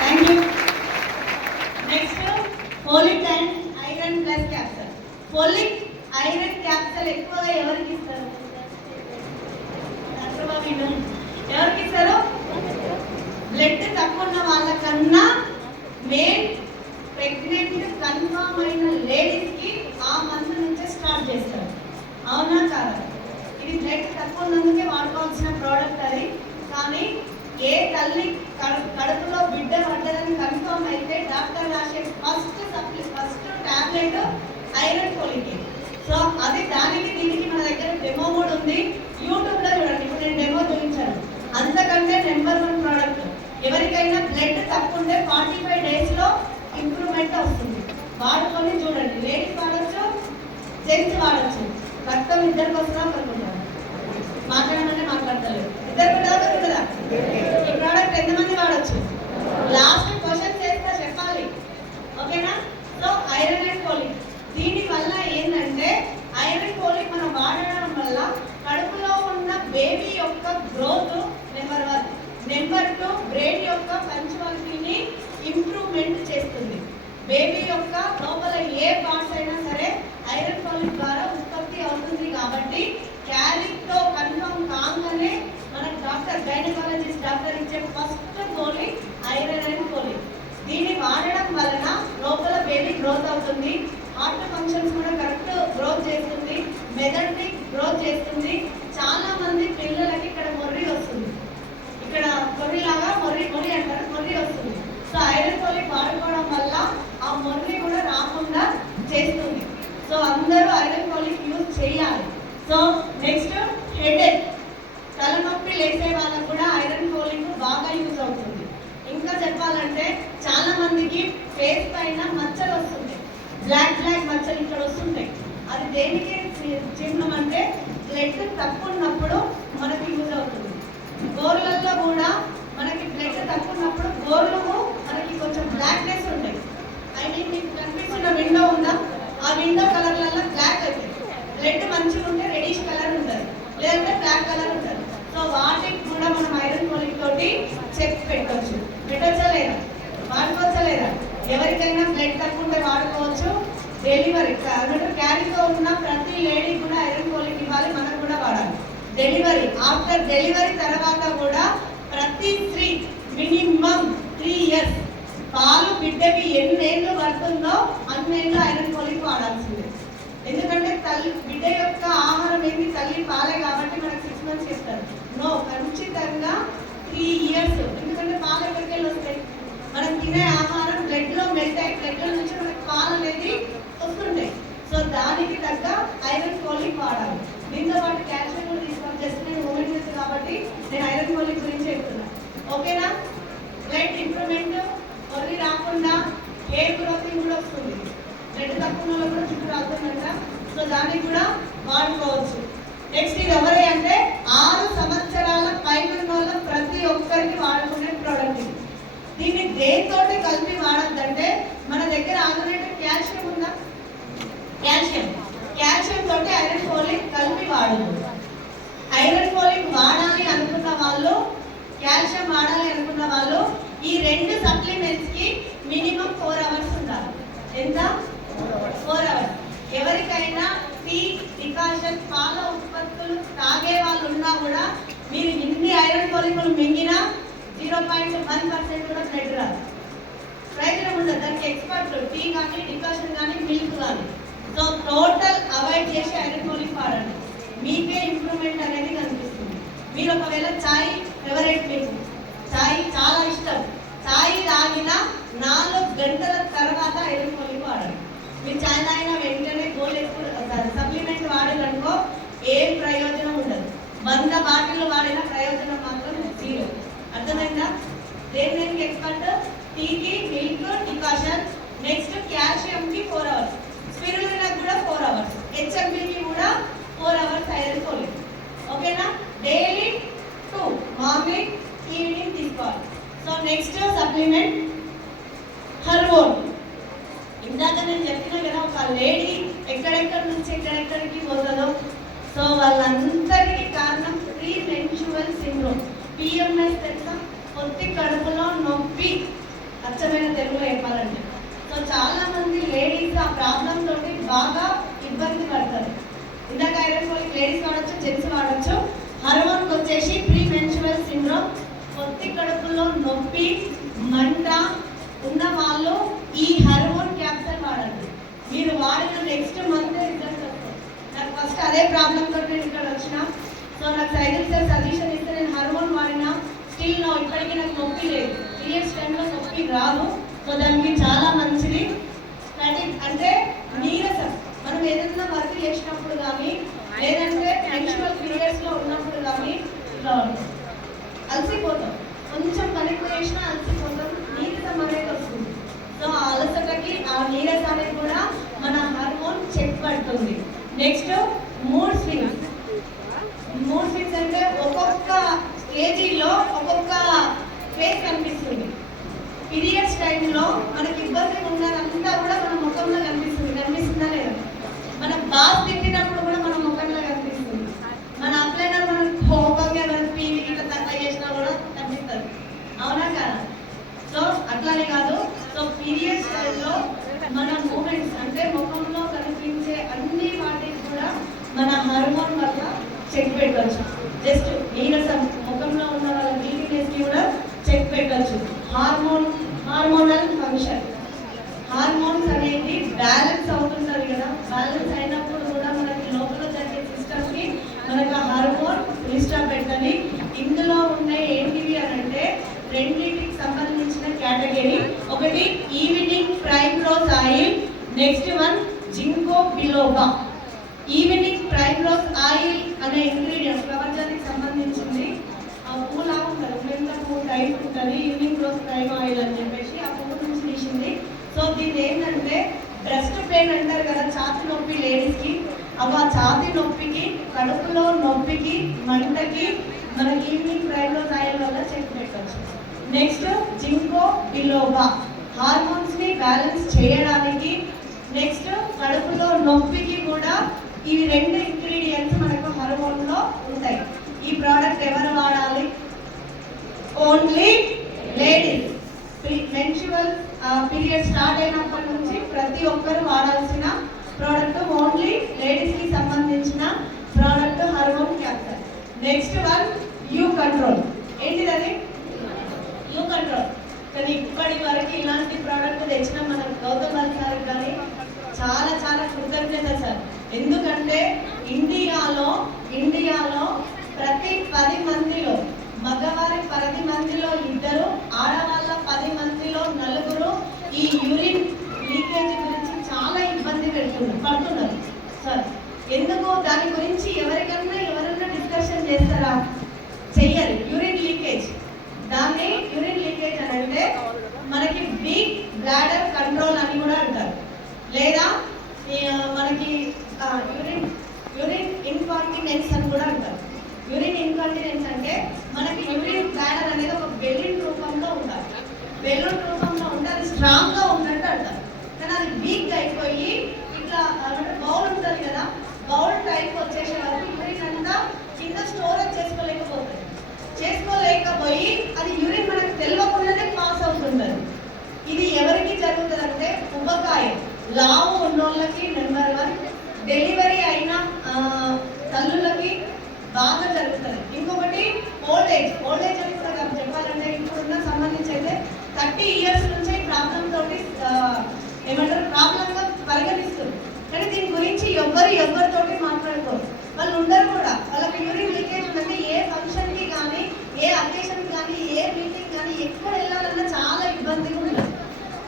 Thank you. Next folic and iron plus capsule. Folic iron capsule ఎక్కువగా ఎవరికి ఇస్తారు? ఎవరికి ఇస్తారు? బ్లడ్ తక్కువ ఉన్న వాళ్ళకన్నా మెయిన్ ప్రెగ్నెంట్ కన్ఫర్మ్ అయిన లేడీస్కి ఆ మంత్ నుంచే స్టార్ట్ చేస్తారు, అవునా కాదా? ఇది బ్లడ్ తక్కువ ఉన్నందుకే వాడుకోవాల్సిన ప్రోడక్ట్ అది. కానీ ఏ తల్లి కడుపులో బిడ్డ పడ్డదని కన్ఫర్మ్ అయితే డాక్టర్ రాసే first tablet iron folic. So అది దానికి దీనికి మన దగ్గర డెమో కూడా ఉంది, యూట్యూబ్లో చూడండి. ఇప్పుడు నేను డెమో చూపించాను. అంతకంటే నెంబర్ 1 ప్రోడక్ట్. ఎవరికైనా బ్లడ్ తక్కువ ఉంటే 45 daysలో ఇంప్రూవ్మెంట్ వస్తుంది. వాడుకొని చూడండి. లేడీస్ వాడచ్చు, జెంట్స్ వాడచ్చు. రక్తం ఇద్దరికి వస్తుందా అనుకుంటారు? మాట్లాడమంటే మాట్లాడతలేదు. ఇద్దరు కూడా ఈ ప్రోడక్ట్ ఎంతమంది వాడచ్చు? లాస్ట్ క్వశ్చన్ చేస్తా, చెప్పాలి, ఓకేనా? సో ఐరన్ అండ్ ఫోలిక్ దీని వల్ల ఏంటంటే, ఐరన్ ఫోలిక్ మనం వాడడం వల్ల కడుపులో ఉన్న బేబీ యొక్క గ్రోత్ నెంబర్ 1. నెంబర్ 2, బ్రెయిన్ యొక్క పంచువాలిటీని ఇంప్రూవ్మెంట్ చేస్తుంది. బేబీ యొక్క లోపల ఏ పార్ట్స్ అయినా సరే ఐరన్ ఫోలిక్ ద్వారా ఉత్పత్తి అవుతుంది. కాబట్టి క్యారెట్తో కన్ఫర్మ్ కాగానే మనకు గైనకాలజిస్ట్ డాక్టర్ ఇచ్చే first Goli iron and folic. దీన్ని వాడడం వలన లోపల బేబీ గ్రోత్ అవుతుంది, హార్ట్ ఫంక్షన్స్ కూడా కరెక్ట్ గ్రోత్ చేస్తుంది, మెదడుని గ్రోత్ చేస్తుంది. చాలా మంది పిల్లలకి ఇక్కడ మొర్రి వస్తుంది, ఇక్కడ మొర్రిలాగా మొర్రి అంటారు, మొర్రి వస్తుంది. సో ఐరన్ ఫోలిక్ వాడుకోవడం వల్ల ఆ మొర్రి కూడా రాకుండా చేస్తుంది. సో అందరూ ఐరన్ ఫోలిక్ యూజ్ చేయాలి. సో నెక్స్ట్ హెడేక్, తలనొప్పి లేసే వాళ్ళకు కూడా ఐరన్ ఫోలిక్ బాగా యూజ్ అవుతుంది. ఇంకా చెప్పాలంటే చాలా మందికి ఫేస్ పైన మచ్చలు వస్తుంటాయి, బ్లాక్ మచ్చలు ఇక్కడ వస్తుంటాయి. అది దేనికి చిహ్నం అంటే బ్లడ్ తక్కువ ఉన్నప్పుడు మనకి యూజ్ అవుతుంది. గోర్లలో కూడా మనకి బ్లడ్ తక్కువ ఉన్నప్పుడు గోర్లు మనకి కొంచెం బ్లాక్నెస్ ఉంటాయి, చెక్ పెట్టవచ్చు. పెట్టచ్చా లేదా? వాడుకోవచ్చా లేదా? ఎవరికైనా బ్లడ్ తక్కువ ఉంటే వాడుకోవచ్చు. డెలివరీ క్యారీతో ఉన్న ప్రతి లేడీ కూడా ఐరన్ ఫోలిక్ ఇవ్వాలి, మనకు కూడా వాడాలి. డెలివరీ ఆఫ్టర్ డెలివరీ తర్వాత కూడా ప్రతి స్త్రీ మినిమం 3 years పాలు బిడ్డకి ఎన్నేళ్ళు పడుతుందో అన్నేళ్ళు ఐరన్ ఫోలిక్ వాడాల్సిందే. ఎందుకంటే తల్లి బిడ్డ యొక్క ఆహారం ఏంటి? తల్లి పాలే కాబట్టి మనకు 6 months చెప్తారు. నో, ఖచ్చితంగా 3 years. ఎందుకంటే పాలు ఎక్కడికి వెళ్ళి వస్తాయి? మనం తినే ఆహారం బ్లడ్లో మెల్ట్ అయ్యి బ్లడ్లో నుంచి మనకి పాలు అనేది వస్తుంటాయి. సో దానికి తగ్గ ఐరన్ ఫోలిక్ వాడాలి. దీంతో పాటు కాల్షియం కూడా తీసుకోవాలి. జస్ట్ నేను ఉమెన్ చేసి కాబట్టి నేను ఐరన్ ఫోలిక్ గురించి చెప్తున్నా. ఓకేనా? బ్లడ్ ఇంప్రూవ్మెంట్ ఒర్రి రాకుండా హెయిర్ గ్రోతింగ్ కూడా వస్తుంది. బ్లడ్ తక్కువ కూడా చుట్టూ రాస్తుందంట. సో దానికి కూడా వాడుకోవచ్చు. నెక్స్ట్ ఇది ఎవరి అంటే 6 సంవత్సరాల పైన వాళ్ళ ప్రతి ఒక్కరికి వాడుకునే ప్రోడక్ట్ ఇది. దీన్ని దేనితోటి కలిపి వాడద్దంటే మన దగ్గర ఆల్టర్నేటివ్ కాల్షియం ఉందా? కాల్షియం తోటి ఐరన్ ఫోలిక్ కలిపి వాడదు. ఐరన్ ఫోలిక్ వాడాలి అనుకున్న వాళ్ళు, కాల్షియం వాడాలి అనుకున్న వాళ్ళు ఈ 2 సప్లిమెంట్స్ కి మినిమం 4 hours ఉండాలి. ఎంత? 4 hours. ఎవరికైనా టీ, డికాషన్, పాల ఉత్పత్తులు తాగే వాళ్ళు ఉన్నా కూడా మీరు ఇన్ని ఐరన్ ఫోలిక్లు మింగినా 0.1% కూడా బ్లడ్ రాదు. ప్రయోజనం ఉండదు. దానికి ఎక్స్పర్ట్ టీ కానీ, డికాషన్ కానీ, మిల్క్ కానీ. సో టోటల్ అవాయిడ్ చేసి ఐరన్ ఫోలిక్ వాడండి. మీకే ఇంప్రూవ్మెంట్ అనేది కనిపిస్తుంది. మీరు ఒకవేళ ఛాయ్ ఫేవరెట్, మీకు ఛాయ్ చాలా ఇష్టం, ఛాయ్ తాగిన 4 గంటల తర్వాత ఐరన్ ఫోలిక్ వాడండి. మీరు ఛాయ్ తాగిన వెంటనే సప్లిమెంట్ వాడాలనుకో ఏం ప్రయోజనం ఉండదు. 100 బాటిల్ వాడిన ప్రయోజనం మాత్రం 0. అర్థమైందా? దేనికి ఎక్స్పర్ట్? టీకి, మిల్క్, డికాషన్. నెక్స్ట్ కాల్షియంకి 4 hours, స్పిరులినాకి కూడా 4 hours, హెచ్ఎంబీకి కూడా 4 hours ఐరన్ ఫోలిక్. ఓకేనా? డైలీ 2 మార్నింగ్ ఈవినింగ్ తీసుకోవాలి. So next supplement hormone. ఇందాక నేను చెప్పినా కదా, ఒక లేడీ ఎక్కడెక్కడి నుంచి ఎక్కడెక్కడికి పోతుందో, సో వాళ్ళందరికీ కారణం ప్రీ మెన్స్ట్రువల్ సిండ్రోమ్. పిఎంఎస్ తెలుసా? పొత్తి కడుపులో నొప్పి, అచ్చమైన తెలుగులో చెప్పాలంటే. సో చాలా మంది లేడీస్ ఆ ప్రాబ్లం తోటి బాగా ఇబ్బంది పడతారు. ఇందాక ఐరన్ ఫోలిక్ లేడీస్ వాడచ్చు, జెంట్స్ వాడచ్చు. హార్మోన్కి వచ్చేసి ప్రీ మెన్స్ట్రువల్ సిండ్రోమ్, పొత్తి కడుపులో నొప్పి, మంట ఉన్న వాళ్ళు ఈ హార్మోన్ క్యాప్సూల్ వాడండి. మీరు వాడిన నెక్స్ట్ మంత్ రిజల్ట్ వస్తుంది. నాకు ఫస్ట్ అదే ప్రాబ్లం తోటి నేను ఇక్కడ వచ్చిన. సో నాకు సైకిల్ సార్ సజెషన్ ఇస్తే నేను హార్మోన్ వాడినా, స్టిల్ నో ఇప్పటికీ నాకు నొప్పి లేదు. పీరియడ్స్ టైంలో నొప్పి రాదు. సో దానికి చాలా మంచిది. అంటే నీరసం, మనం ఏదైనా వర్క్ చేసినప్పుడు కానీ, లేదంటే మెన్స్ట్రువల్ పీరియడ్స్లో ఉన్నప్పుడు కానీ అలసిపోతాం, కొంచెం పనికి చేసినా అలసిపోతాం, నీరసం అనేది వస్తుంది. సో ఆ అలసటకి, ఆ నీరసానికి కూడా మన హార్మోన్ చెక్ పడుతుంది. Next mood swings. Mood swings అంటే ఒక్కొక్క స్టేజీలో ఒక్కొక్క ఫేస్ కనిపిస్తుంది. పీరియడ్స్ టైంలో మనకి ఇబ్బంది ఉన్నదంతా కూడా మన ముఖంలో కనిపిస్తుందా లేదా? మన బాస్ తిట్టినప్పుడు కూడా మన ముఖంలో కనిపిస్తుంది. మన అప్లైనర్ మనం కోపంగా మనం పీవి ఇట్లా తక్కువ చేసినా కూడా కనిపిస్తుంది. అవునా కదా? సో అట్లానే కాదు. సో పీరియడ్స్ టైంలో మన మూమెంట్స్ అంటే ముఖంలో కనిపించే అన్ని వాటికి కూడా మన హార్మోన్ వల్ల చెక్ పెట్టవచ్చు. జస్ట్ నీరసం, ముఖంలో ఉన్న వాళ్ళ వీక్నెస్కి కూడా చెక్ పెట్టవచ్చు. Hormonal function. హార్మోన్స్ అనేది బ్యాలెన్స్ అవుతుంటుంది కదా, బ్యాలెన్స్ అయినప్పుడు కూడా మనకి లోపల జరిగే సిస్టమ్కి మనకు హార్మోన్ రిస్టార్ట్ పెట్టాలి. ఇందులో ఉన్నాయి ఏంటివి అని అంటే రెండింటికి సంబంధించిన కేటగిరీ. ఒకటి evening primrose oil, next one ginkgo biloba. Evening primrose oil అనే ఇంగ్రీడియంట్ ప్రపంచానికి సంబంధించింది. ఆ పూలా ఉంటుంది, ఎంత పువ్వు టైప్ ఉంటుంది, ఈవినింగ్ రోజ్ ప్రైమ్ ఆయిల్ అని చెప్పేసి ఆ పువ్వు నుంచి తీసింది. సో దీన్ని ఏంటంటే బ్రెస్ట్ పెయిన్ అంటారు కదా, ఛాతీ నొప్పి లేడీస్కి, అవి ఆ ఛాతీ నొప్పికి, కడుపులో నొప్పికి, మంటకి మనకి ఈవినింగ్ ప్రైమ్రోజ్ ఆయిల్ వల్ల చెక్ పెట్టవచ్చు. నెక్స్ట్ జింకో బిలోబా, హార్మోన్స్ని బ్యాలెన్స్ చేయడానికి. నెక్స్ట్ కడుపులో నొప్పికి కూడా ఇవి 2 ఇంగ్రీడియంట్స్ మనకు హార్మోన్లో ఉంటాయి. ఈ ప్రోడక్ట్ ఎవరు వాడాలి? Only ladies. Menstrual period start అయినప్పటి నుంచి ప్రతి ఒక్కరు వాడాల్సిన ప్రోడక్ట్ ఓన్లీ లేడీస్ కి సంబంధించిన product hormone capsule. Next one U control. ఏంటిది? U control. కానీ ఇప్పటి వరకు ఇలాంటి ప్రోడక్ట్ తెచ్చిన మన గౌతమ్ సార్ కానీ చాలా చాలా కృతజ్ఞత సార్. ఎందుకంటే ఇండియాలో ప్రతి 10 మందిలో మగవారి 10 మందిలో 2, ఆడవాళ్ళ 10 మందిలో 4 ఈ యూరిన్ లీకేజ్ గురించి చాలా ఇబ్బంది పడుతున్నారు సార్. ఎందుకు దాని గురించి ఎవరైనా డిస్కషన్ చేస్తారా? చెయ్యరు. యూరిన్ లీకేజ్, దాన్ని యూరిన్ లీకేజ్ అని అంటే మనకి వీక్ బ్లాడర్ కంట్రోల్ అని కూడా అంటారు, లేదా మనకి యూరిన్ ఇన్కాంటినెన్స్ అని కూడా అంటారు. యూరిన్ ఇన్కాంటినెన్స్ అంటే మనకి యూరిన్ బ్లాడర్ అనేది ఒక బెలూన్ రూపంలో ఉండాలి. బెలూన్ రూపంలో ఉంటే అది స్ట్రాంగ్ గా ఉన్నట్టు అంటారు. కానీ అది వీక్ అయిపోయి ఇట్లా బౌల్ ఉంటుంది కదా, బౌల్ టైప్ వచ్చేసే వరకు యూరిన్ అంతా కింద స్టోరేజ్ చేసుకోలేకపోయి అది యూరిన్ మనకు తెలియకుండానే పాస్ అవుతుంటుంది. ఇది ఎవరికి జరుగుతుంది అంటే ఉబకాయ లావు ఉన్నోళ్ళకి నెంబర్ 1, డెలివరీ అయిన తల్లులకి బాగా జరుగుతుంది. ఇంకొకటి ఓల్డ్ ఏజ్ అని కూడా చెప్పాలంటే ఇప్పుడున్న సంబంధించి అయితే 30 ఇయర్స్ నుంచి ఈ ప్రాబ్లం తోటి ప్రాబ్లంగా పరిగణిస్తుంది. కానీ దీని గురించి ఎవరితోటి మాట్లాడుకోరు. వాళ్ళు ఉండరు కూడా. వాళ్ళకి యూరిన్ లీకేజ్ ఉందంటే ఏ ఫంక్షన్కి కానీ, ఏ అకేషన్కి కానీ, ఏ మీటింగ్ కానీ ఎక్కడ వెళ్ళాలన్నా చాలా ఇబ్బందిగా ఉంటుంది.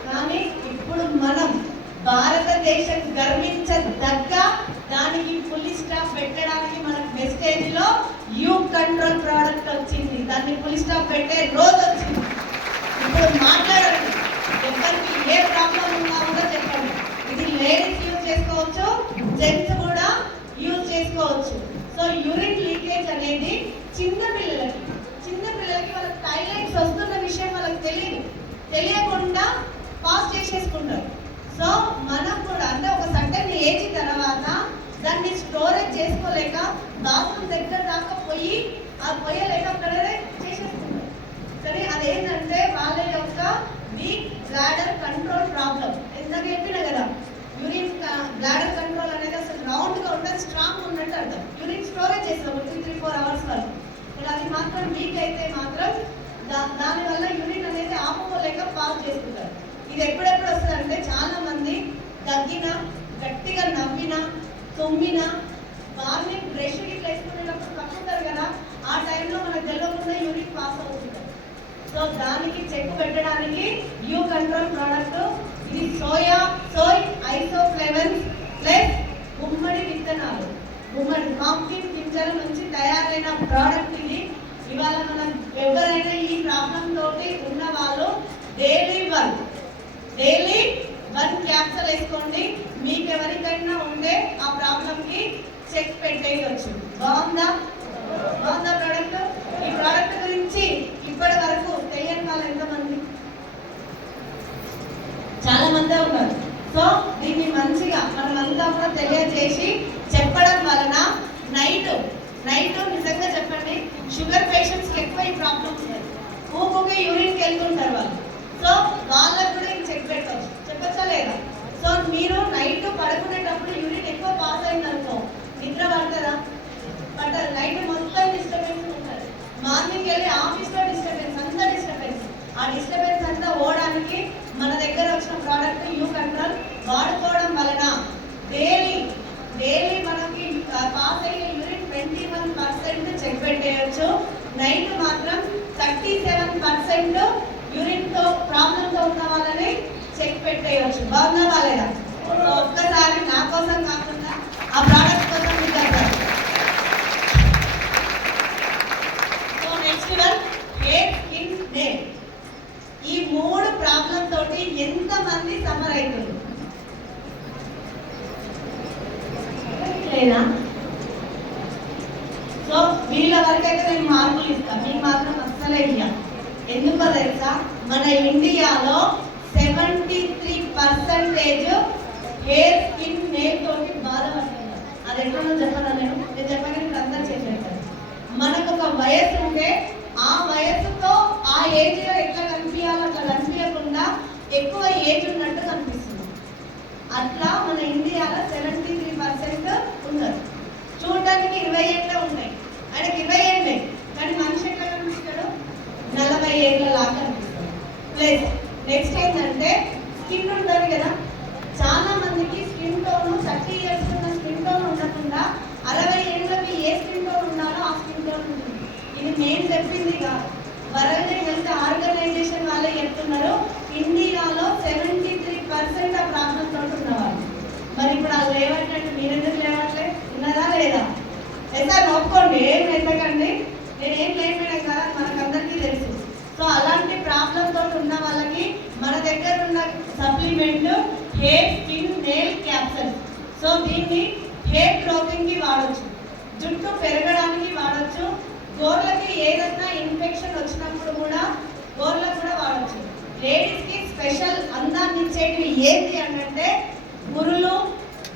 కానీ ఇప్పుడు మనం భారతదేశం గర్వించదగ్గ దానికి ఫుల్ స్టాప్ పెట్టడానికి మనకు మెసేజ్ లో యూ కంట్రోల్ ప్రోడక్ట్ వచ్చింది. దాన్ని ఫుల్ స్టాప్ పెట్టే రోజు వచ్చింది. ఇప్పుడు మాట్లాడండి, ఎవరికి ఏ ప్రాబ్లం ఉన్నా కూడా చెప్పండి. ఇది లేడీస్ యూజ్ చేసుకోవచ్చు, జెంట్స్ కూడా యూజ్ చేసుకోవచ్చు. సో యూరిన్ లీకేజ్ అనేది చిన్న పిల్లలకి వాళ్ళకి టాయిలెట్స్ వస్తున్న విషయం వాళ్ళకి తెలియకుండా పాస్ చేసేసుకుంటారు. సో మనం కూడా అంటే ఒక సర్టెన్ ఏజ్ తర్వాత దాన్ని స్టోరేజ్ చేసుకోలేక బాత్రూమ్ దగ్గర దాకా పోయలేక అక్కడే చేసేసుకుంటారు. కానీ అదేంటంటే వాళ్ళ యొక్క వీక్ బ్లాడర్ కంట్రోల్ ప్రాబ్లం. ఇందాక చెప్పిన కదా, యూరిన్ బ్లాడర్ కంట్రోల్ అనేది అసలు రౌండ్గా ఉంటుంది, స్ట్రాంగ్ ఉన్నట్టు అర్థం. యూరిన్ స్టోరేజ్ చేస్తాం 3-4 అవర్స్ వరకు. అది మాత్రం వీక్ అయితే మాత్రం దానివల్ల యూరిన్ అనేది ఆపుకోలేక పాస్ చేసుకుంటారు. ఇది ఎప్పుడెప్పుడు వస్తుందంటే చాలా మంది దగ్గిన, గట్టిగా నవ్విన, తుమ్మిన, మార్నింగ్ బ్రష్ ఇట్లా వేసుకునేటప్పుడు పట్టుకుంటారు కదా, ఆ టైంలో మనకు తెలియకుండా యూరిన్ పాస్ అవుతుంది. సో దానికి చెక్ పెట్టడానికి యూ కంట్రోల్ ప్రోడక్ట్. ఇది సోయ్ ఐసోఫ్లేవన్స్ ప్లస్ గుమ్మడి విత్తనాలు, గుమ్మడి పంకిన్ గింజల నుంచి తయారైన ప్రోడక్ట్ ఇది. ఇవాళ మనం ఎవరైనా ఈ ప్రాబ్లం తోటి ఉన్న వాళ్ళు డైలీ 1 క్యాప్సూల్ వేసుకోండి. మీకు ఎవరికైనా ఉంటే ఆ ప్రాబ్లం కి చెక్ పెట్టేయచ్చు. బాగుందా ప్రోడక్ట్? ఈ ప్రోడక్ట్ గురించి ఇప్పటి వరకు తెలియని వాళ్ళు ఎంతమంది? చాలా మందే ఉన్నారు. సో దీన్ని మంచిగా మనమంతా కూడా తెలియజేసి చెప్పడం వలన నైట్ నిజంగా చెప్పండి, షుగర్ పేషెంట్స్కి ఎక్కువ ఈ ప్రాబ్లం ఉంటుంది. ఊకే యూరిన్కి వెళ్తుంటారు వాళ్ళు. సో వాళ్ళకు కూడా చెక్ పెట్టవచ్చు. చెప్పచ్చా లేదా? సో మీరు నైట్ పడుకునేటప్పుడు యూరిన్ ఎక్కువ పాస్ అయిందనుకో నిద్ర పడతారా? పట్టదు. నైట్ మొత్తం డిస్టర్బెన్స్ ఉంటుంది. మార్నింగ్ వెళ్ళి ఆఫీస్లో డిస్టర్బెన్స్. ఆ డిస్టర్బెన్స్ అంతా పోవడానికి మన దగ్గర వచ్చిన ప్రోడక్ట్ యూ కంట్రోల్ వాడుకోవడం వలన డైలీ మనకి పాస్ అయ్యే యూరిన్ 21% చెక్ పెట్టేయచ్చు. నైట్ మాత్రం 37% యూరిన్తో ప్రాబ్లంతో ఉన్న వాళ్ళని చెక్ పెట్టేయచ్చు. బాగుందా బాలేదా? ఒక్కసారి నా కోసం కాకుండా ఆ ప్రోడక్ట్ కోసం మీకు. So next one hair skin day. ఈ 3 ప్రాబ్లం తోటి ఎంతమంది సఫర్ అవుతుంది లేదా? సో వీళ్ళ వరకైతే నేను మార్కులు ఇస్తాను, మీకు మాత్రం అస్సలే ఇయ్య. ఎందుకో తెలుసా? మన ఇండియాలో 73% హెయిర్ స్కిన్ నెయిల్ తోటి బాధపడుతున్నారు. అది ఎక్కడో చెప్పను నేను చెప్పగానే అందరూ చేసేస్తారు. మనకు ఒక వయసు ఉంటే ఆ వయసుతో ఏజ్ ఉన్నట్టు కనిపిస్తుంది. అట్లా మన ఇండియాలో 73% ఉన్నారు. చూడడానికి 20 ఏళ్ళే ఉన్నాయి, ఆయనకి 20 ఏళ్ళే, కానీ మనిషి ఎట్లా కనిపిస్తాడు? 40 ఏళ్ళలా కనిపిస్తాడు. ప్లస్ నెక్స్ట్ ఏంటంటే స్కిన్ ఉంటుంది కదా, చాలా మందికి స్కిన్ టోన్ 30 ఇయర్స్ ఉన్న స్కిన్ టోన్ ఉండకుండా 60 ఏళ్ళకి ఏ స్కిన్ టోన్ ఉన్నారో ఆ స్కిన్ టోన్ ఉంటుంది. ఇది నేను చెప్పింది కాదు, వరల్డ్ హెల్త్ ఆర్గనైజేషన్ వాళ్ళే చెప్తున్నారు. ఇండియాలో 73% ఆ ప్రాబ్లం తోటి ఉన్నవాళ్ళు. మరి ఇప్పుడు అది లేవట్లంటే మీరెందుకు లేవట్లే? ఉన్నదా లేదా? సార్ ఒప్పుకోండి, ఏం ఎత్తకండి, నేనేం లేకపోయినా కదా మనకందరికీ తెలుసు. సో అలాంటి ప్రాబ్లం తోటి ఉన్న వాళ్ళకి మన దగ్గర ఉన్న supplement hair skin nail capsules. So దీన్ని హెయిర్ గ్రోతింగ్ కి వాడచ్చు, జుట్టు పెరగడానికి వాడచ్చు, గోర్లకి ఏదైనా ఇన్ఫెక్షన్ వచ్చినప్పుడు కూడా గోర్లకు కూడా వాడచ్చు. లేడీస్ కి స్పెషల్ అందాన్ని ఇచ్చేటివి ఏంటి అంటే గురులు,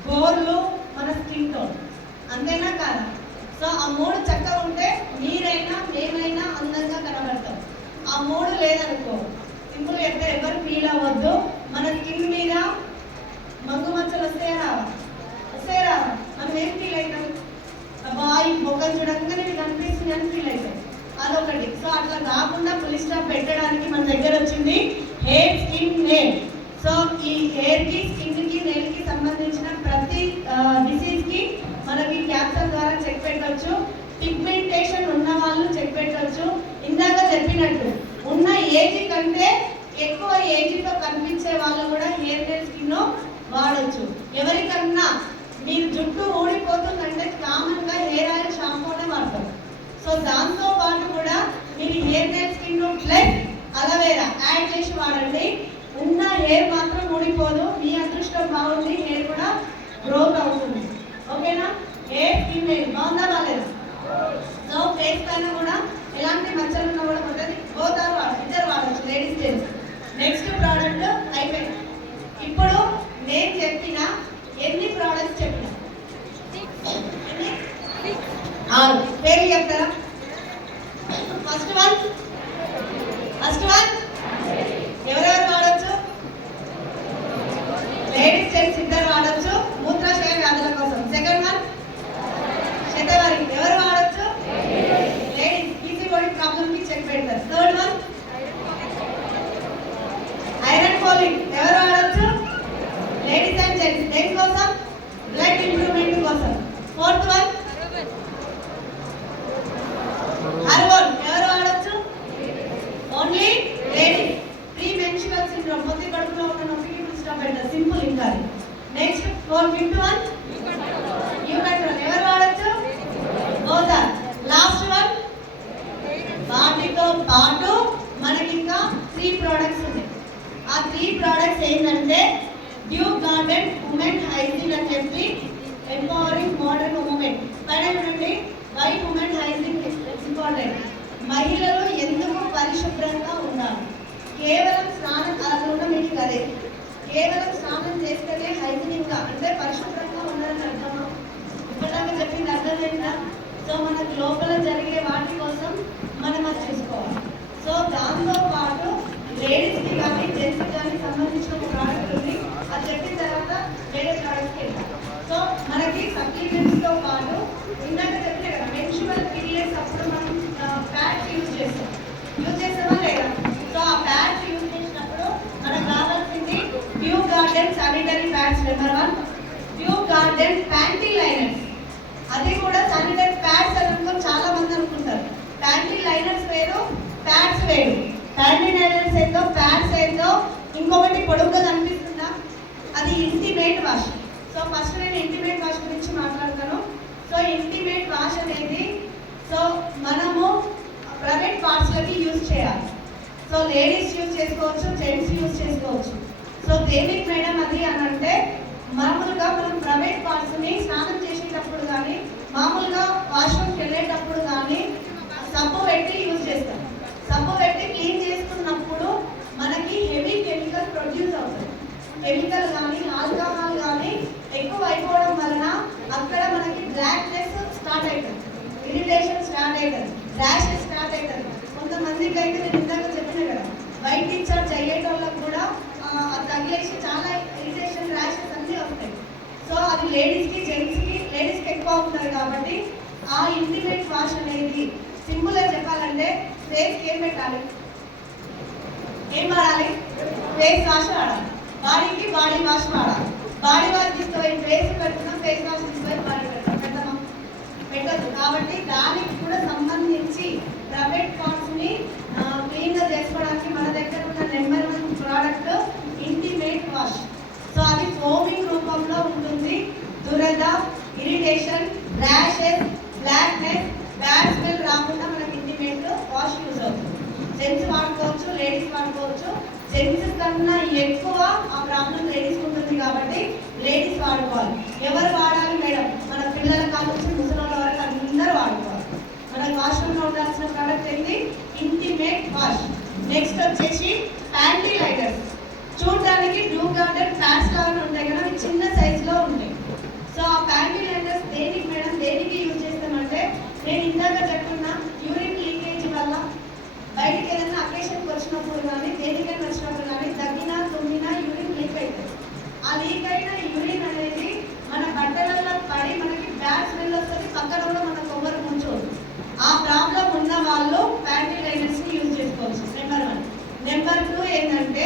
గోర్లు, మన స్కిన్ టోన్. అంతేనా కాదా? సో ఆ 3 చక్కగా ఉంటే మీరైనా మేమైనా అందంగా కనబడతాం. ఆ 3 లేదనుకో, సింపుల్ అయితే ఎవరు ఫీల్ అవ్వద్దు. మన స్కిన్ మీద మంగు మచ్చలు వస్తాయా రావా? మనం ఏం ఫీల్ అవుతాం? అబ్బా ఈ మొక్కలు చూడంగానే మీకు అనిపిస్తుంది అని ఫీల్ అవుతాం. అదొకటి. సో అట్లా కాకుండా ఫుల్ స్టాప్ పెట్టడానికి మన దగ్గర వచ్చింది హెయిర్ స్కిన్ నెయిల్. సో ఈ హెయిర్ కి, స్కిన్ కి, నెయిల్ కి సంబంధించిన ప్రతి డిసీజ్ కి మనకి క్యాప్సూల్ ద్వారా చెక్ పెట్టవచ్చు. పిగ్మెంటేషన్ ఉన్న వాళ్ళు చెక్ పెట్టవచ్చు. ఇందాక చెప్పినట్టు ఉన్న ఏజ్ కంటే ఎక్కువ ఏజ్తో కనిపించే వాళ్ళు కూడా హెయిర్ నెయిల్ స్కిన్ వాడచ్చు. ఎవరికన్నా మీరు జుట్టు ఊడిపోతుందంటే కామన్గా హెయిర్ ఆయిల్ షాంపూనే వాడతారు. సో దాంతో పాటు కూడా మీరు hair nail skin plus aloe vera add చేసి వాడండి. ఉన్న హెయిర్ మాత్రం ఊడిపోదు, మీ అదృష్టం బాగుంది, హెయిర్ కూడా గ్రోత్ అవుతుంది. ఓకేనా? హెయిర్ స్కిన్ నెయిల్ బాగుందా బాగాలేదా? సో ఫేస్ పైన కూడా ఎలాంటి మచ్చలు ఉన్నా కూడా ఉంటుంది. ఇద్దరు వాడచ్చు, లేడీస్ జెంట్స్. నెక్స్ట్ ప్రోడక్ట్ అయిపోయింది. ఇప్పుడు నేను చెప్పిన ఎన్ని ప్రోడక్ట్స్ చెప్పిన? 6. పేరు చెప్తారా? ఫస్ట్ వన్ ఎవరెవరు వాడచ్చు? లేడీస్ జెంట్స్ ఇద్దరు వాడచ్చు, మూత్రాశయ వ్యాధుల కోసం. సెకండ్ వన్ శతవారి, ఎవరు వాడచ్చు? లేడీస్, పీసీఓడి ప్రాబ్లం కి చెక్ పెడతారు. థర్డ్ వన్ ఐరన్ ఫోలిక్, ఎవరు వాడచ్చు? లేడీస్ అండ్ జెంట్స్, దేనికోసం? బ్లడ్ ఇంప్రూవ్మెంట్ కోసం. ఫోర్త్ వన్ హార్మోన్, ఎవరు వాడచ్చు? Only ladies. Pre menstrual syndrome, పొత్తి కడుపులో ఉన్న నొప్పికి ఫుల్ స్టాప్ పెట్టారు. సింపుల్ ఇంకా. Next fifth one U control, ఎవరు వాడచ్చు? ఓజార్. లాస్ట్ వన్ వాటితో పాటు మనకి ఇంకా 3 ప్రోడక్ట్స్ ఉన్నాయి. ఆ 3 ప్రోడక్ట్స్ ఏంటంటే డ్యూ గార్డెన్ ఉమెన్ హైజీన్ అని చెప్పి ఎంపవరింగ్ మోడర్న్ ఉమెన్. పైన చూడండి, వై ఉమెన్ హైజీన్ ఇంపార్టెంట్. మహిళలు ఎందుకు పరిశుభ్రంగా ఉండాలి? కేవలం స్నానం కాకుండా మీకు అదే, కేవలం స్నానం చేస్తేనే హైజీనిక్గా అంటే పరిశుభ్రంగా ఉండాలని అర్థమా? ఇప్పటిదాకా చెప్పింది అర్థమైందా? సో మనకు లోపల జరిగే వాటి కోసం మనం అది చూసుకోవాలి. సో దాంతో పాటు లేడీస్కి కానీ జెంట్స్కి కానీ సంబంధించిన ఒక ప్రోడక్ట్ ఉంది. అది చెప్పిన తర్వాత వేరే ప్రోడక్ట్స్కి వెళ్తాం. సో మనకి సప్లిమెంట్స్తో పాటు ఇందాక చెప్పిన కదా, మెన్స్ట్రువల్ పీరియడ్స్ అప్పుడు మనం ప్యాడ్స్ యూజ్ చేస్తామా లేదా? సో ఆ ప్యాడ్స్ యూజ్ చేసినప్పుడు మనకు కావాల్సింది due garden sanitary pads. Number 1 due garden panty liners. అది కూడా శానిటరీ ప్యాడ్స్ అని చాలా మంది అనుకుంటారు. ప్యాంటీ లైనర్స్ వేరు, ప్యాడ్స్ వేరు. ప్యాంటీ లైనర్స్ ఏందో, ప్యాడ్స్ ఏందో. ఇంకొకటి పొడుగుగా కనిపిస్తుందా? అది ఇంటిమేట్ వాష్. సో ఫస్ట్ నేను ఇంటిమేట్ వాష్ గురించి మాట్లాడతాను. సో ఇంటిమేట్ వాష్ అనేది సో మనము ప్రైవేట్ పార్ట్స్లకి యూజ్ చేయాలి. సో లేడీస్ యూజ్ చేసుకోవచ్చు, జెంట్స్ యూజ్ చేసుకోవచ్చు. సో దేనికి మేడం అది అని అంటే మామూలుగా మనం ప్రైవేట్ పార్ట్స్ని స్నానం చేసేటప్పుడు కానీ మామూలుగా వాష్రూమ్కి వెళ్ళేటప్పుడు కానీ సబ్బు పెట్టి యూజ్ చేస్తాం. సబ్బు పెట్టి క్లీన్ చేసుకున్నప్పుడు మనకి హెవీ కెమికల్ ప్రొడ్యూస్ అవుతుంది. కెమికల్ కానీ ఆల్కహాల్ కానీ ఎక్కువ అయిపోవడం వలన అక్కడ మనకి బ్లాక్నెస్ స్టార్ట్ అవుతుంది, ఇరిటేషన్ స్టార్ట్ అవుతుంది, ర్యాషెస్ స్టార్ట్ అవుతుంది. కొంతమందికి అయితే నేను ఇందాక చెప్పిన కదా, వైట్ డిశ్చార్జ్ అయ్యేటోళ్ళకి కూడా తగిలేసి చాలా ఇరిటేషన్, ర్యాషెస్ అన్నీ వస్తాయి. సో అది లేడీస్కి ఎక్కువ ఉంటుంది కాబట్టి ఆ ఇంటిమేట్ వాష్ అనేది సింపుల్గా చెప్పాలంటే ఫేస్కి ఏం పెట్టాలి, ఏం వాడాలి? ఫేస్ వాష్ వాడాలి. బాడీకి బాడీ వాష్ వాడాలి. బాడీ వాష్ తీసుకుపోయి ఫేస్ పెడుతున్నాం, ఫేస్ వాష్ తీసుకుపోయి బాడీ పెడతామా? పెట్టదు. కాబట్టి దానికి కూడా సంబంధించి ప్రైవేట్ పార్ట్స్ని క్లీన్గా చేసుకోవడానికి మన దగ్గర ఉన్న number 1 product intimate wash. So అది ఫోమింగ్ రూపంలో ఉంటుంది. దురద, irritation, rashes, blackness, bad smell రాకుండా మనకి ఇంటిమేట్ వాష్ యూజ్ అవుతుంది. జెంట్స్ వాడుకోవచ్చు, లేడీస్ వాడుకోవచ్చు. జెంట్స్ కన్నా ఎక్కువ ఆ ప్రాబ్లం లేడీస్ ఉంటుంది కాబట్టి లేడీస్ వాడుకోవాలి. ఎవరు వాడాలి మేడం? మన పిల్లల కావచ్చు ముసలి వరకు అందరూ వాడుకోవాలి. మన వాష్రూమ్లో ఉండాల్సిన ప్రోడక్ట్ ఏంటి? Intimate wash. నెక్స్ట్ వచ్చేసి ప్యాంటీ లైనర్స్. చూడడానికి బ్లూ గార్డెన్ ప్యాడ్స్ లాగా ఉంటాయి కదా, అవి చిన్న సైజులో ఉంటాయి. సో ఆ ప్యాంటీ లైనర్స్ దేనికి మేడం, దేనికి యూజ్ చేస్తామంటే నేను ఇందాక చెప్తున్నా యూరిన్ లీకేజ్ వల్ల బయటికి ఏదైనా అకేషన్కి వచ్చినప్పుడు కానీ దేనికైనా వచ్చినప్పుడు కానీ దగ్గినా తుమ్మినా యూరిన్ లీక్ అవుతుంది. ఆ లీక్ అయిన యూరిన్ అనేది మన బట్టలలో పడి మనకి బ్యాడ్ స్మెల్ వస్తుంది, పక్కన కూడా మన కొబ్బరి ముంచోదు. ఆ ప్రాబ్లం ఉన్న వాళ్ళు ప్యాంటీ లైనర్స్ని యూజ్ చేసుకోవచ్చు. నెంబర్ 1. నెంబర్ 2 ఏంటంటే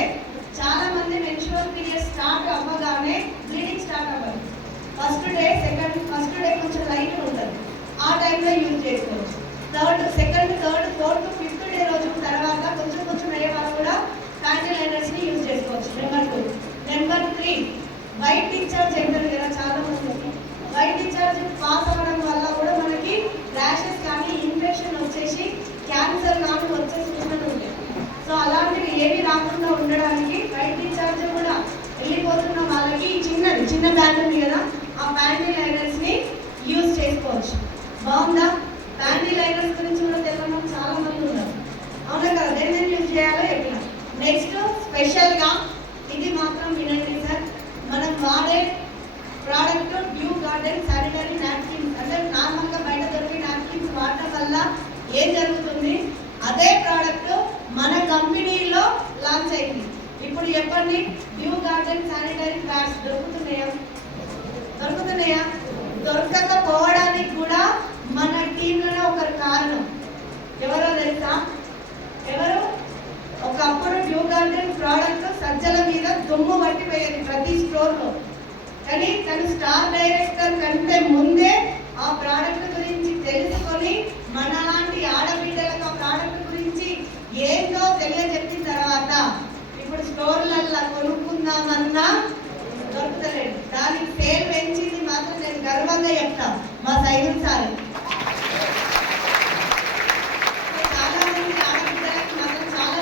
చాలా మంది మెన్స్ట్రువల్ పీరియడ్ స్టార్ట్ అవ్వగానే బ్లీడింగ్ స్టార్ట్ అవ్వాలి. ఫస్ట్ డే కొంచెం లైట్ ఉంటుంది, ఆ టైంలో యూజ్ చేసుకోవచ్చు. Second, third, fourth, 5th day రోజు తర్వాత కొంచెం అయ్యే వాళ్ళు కూడా ప్యాంటీ లైనర్స్ని యూజ్ చేసుకోవచ్చు. నెంబర్ 2. నెంబర్ 3 వైట్ డిశ్చార్జ్ అవుతుంది కదా చాలా మందికి. వైట్ డిశ్చార్జ్ పాస్ అవ్వడం వల్ల కూడా మనకి ర్యాషెస్ కానీ ఇన్ఫెక్షన్ వచ్చేసి క్యాన్సర్ కానీ వచ్చే సూచనలు ఉంటాయి. సో అలాంటివి ఏవి రాకుండా ఉండడానికి వైట్ డిశ్చార్జ్ కూడా వెళ్ళిపోతున్న వాళ్ళకి చిన్న బ్యాగ్ ఉంది కదా, ఆ ప్యాంటీ లైనర్స్ని యూజ్ చేసుకోవచ్చు. బాగుందా? ప్యాంటీ లైనర్స్ గురించి కూడా తెలియడం చాలా మంది ఉన్నారు, అవునా కదా? దేని యూజ్ చేయాలో చెప్పిన. నెక్స్ట్ స్పెషల్గా ఇది మాత్రం వినండి సార్, మనం వాడే product due garden sanitary napkins. అంటే నార్మల్గా బయట దొరికే నాప్కిన్స్ వాడటం వల్ల ఏం జరుగుతుంది? అదే ప్రోడక్ట్ మన కంపెనీలో లాంచ్ అయింది. ఇప్పుడు చెప్పండి, డ్యూ గార్డెన్ శానిటరీ ప్యాడ్స్ దొరుకుతున్నాయా? దొరకకపోవడానికి కూడా మన టీంలోనే ఒకరు కారణం. ఎవరో తెలుసా? ఎవరు? ఒకప్పుడు డ్యూ గార్డెన్ ప్రోడక్ట్ సజ్జల మీద దుమ్ము పట్టిపోయేది ప్రతి స్టోర్లో. కానీ తను స్టార్ డైరెక్టర్ కంటే ముందే ఆ ప్రోడక్ట్ గురించి తెలుసుకొని మనలాంటి ఆడబిడ్డలకు ఆ ప్రోడక్ట్ గురించి ఏందో తెలియజెప్పిన తర్వాత ఇప్పుడు స్టోర్లల్లో కొనుక్కుందామన్నా దొరుకుతలేదు. దానికి సేల్ పెంచింది మాత్రం నేను గర్వంగా చెప్తాను మా సైనిక్ సార్. చాలా మంది ఆడబిడ్డలకి మాత్రం చాలా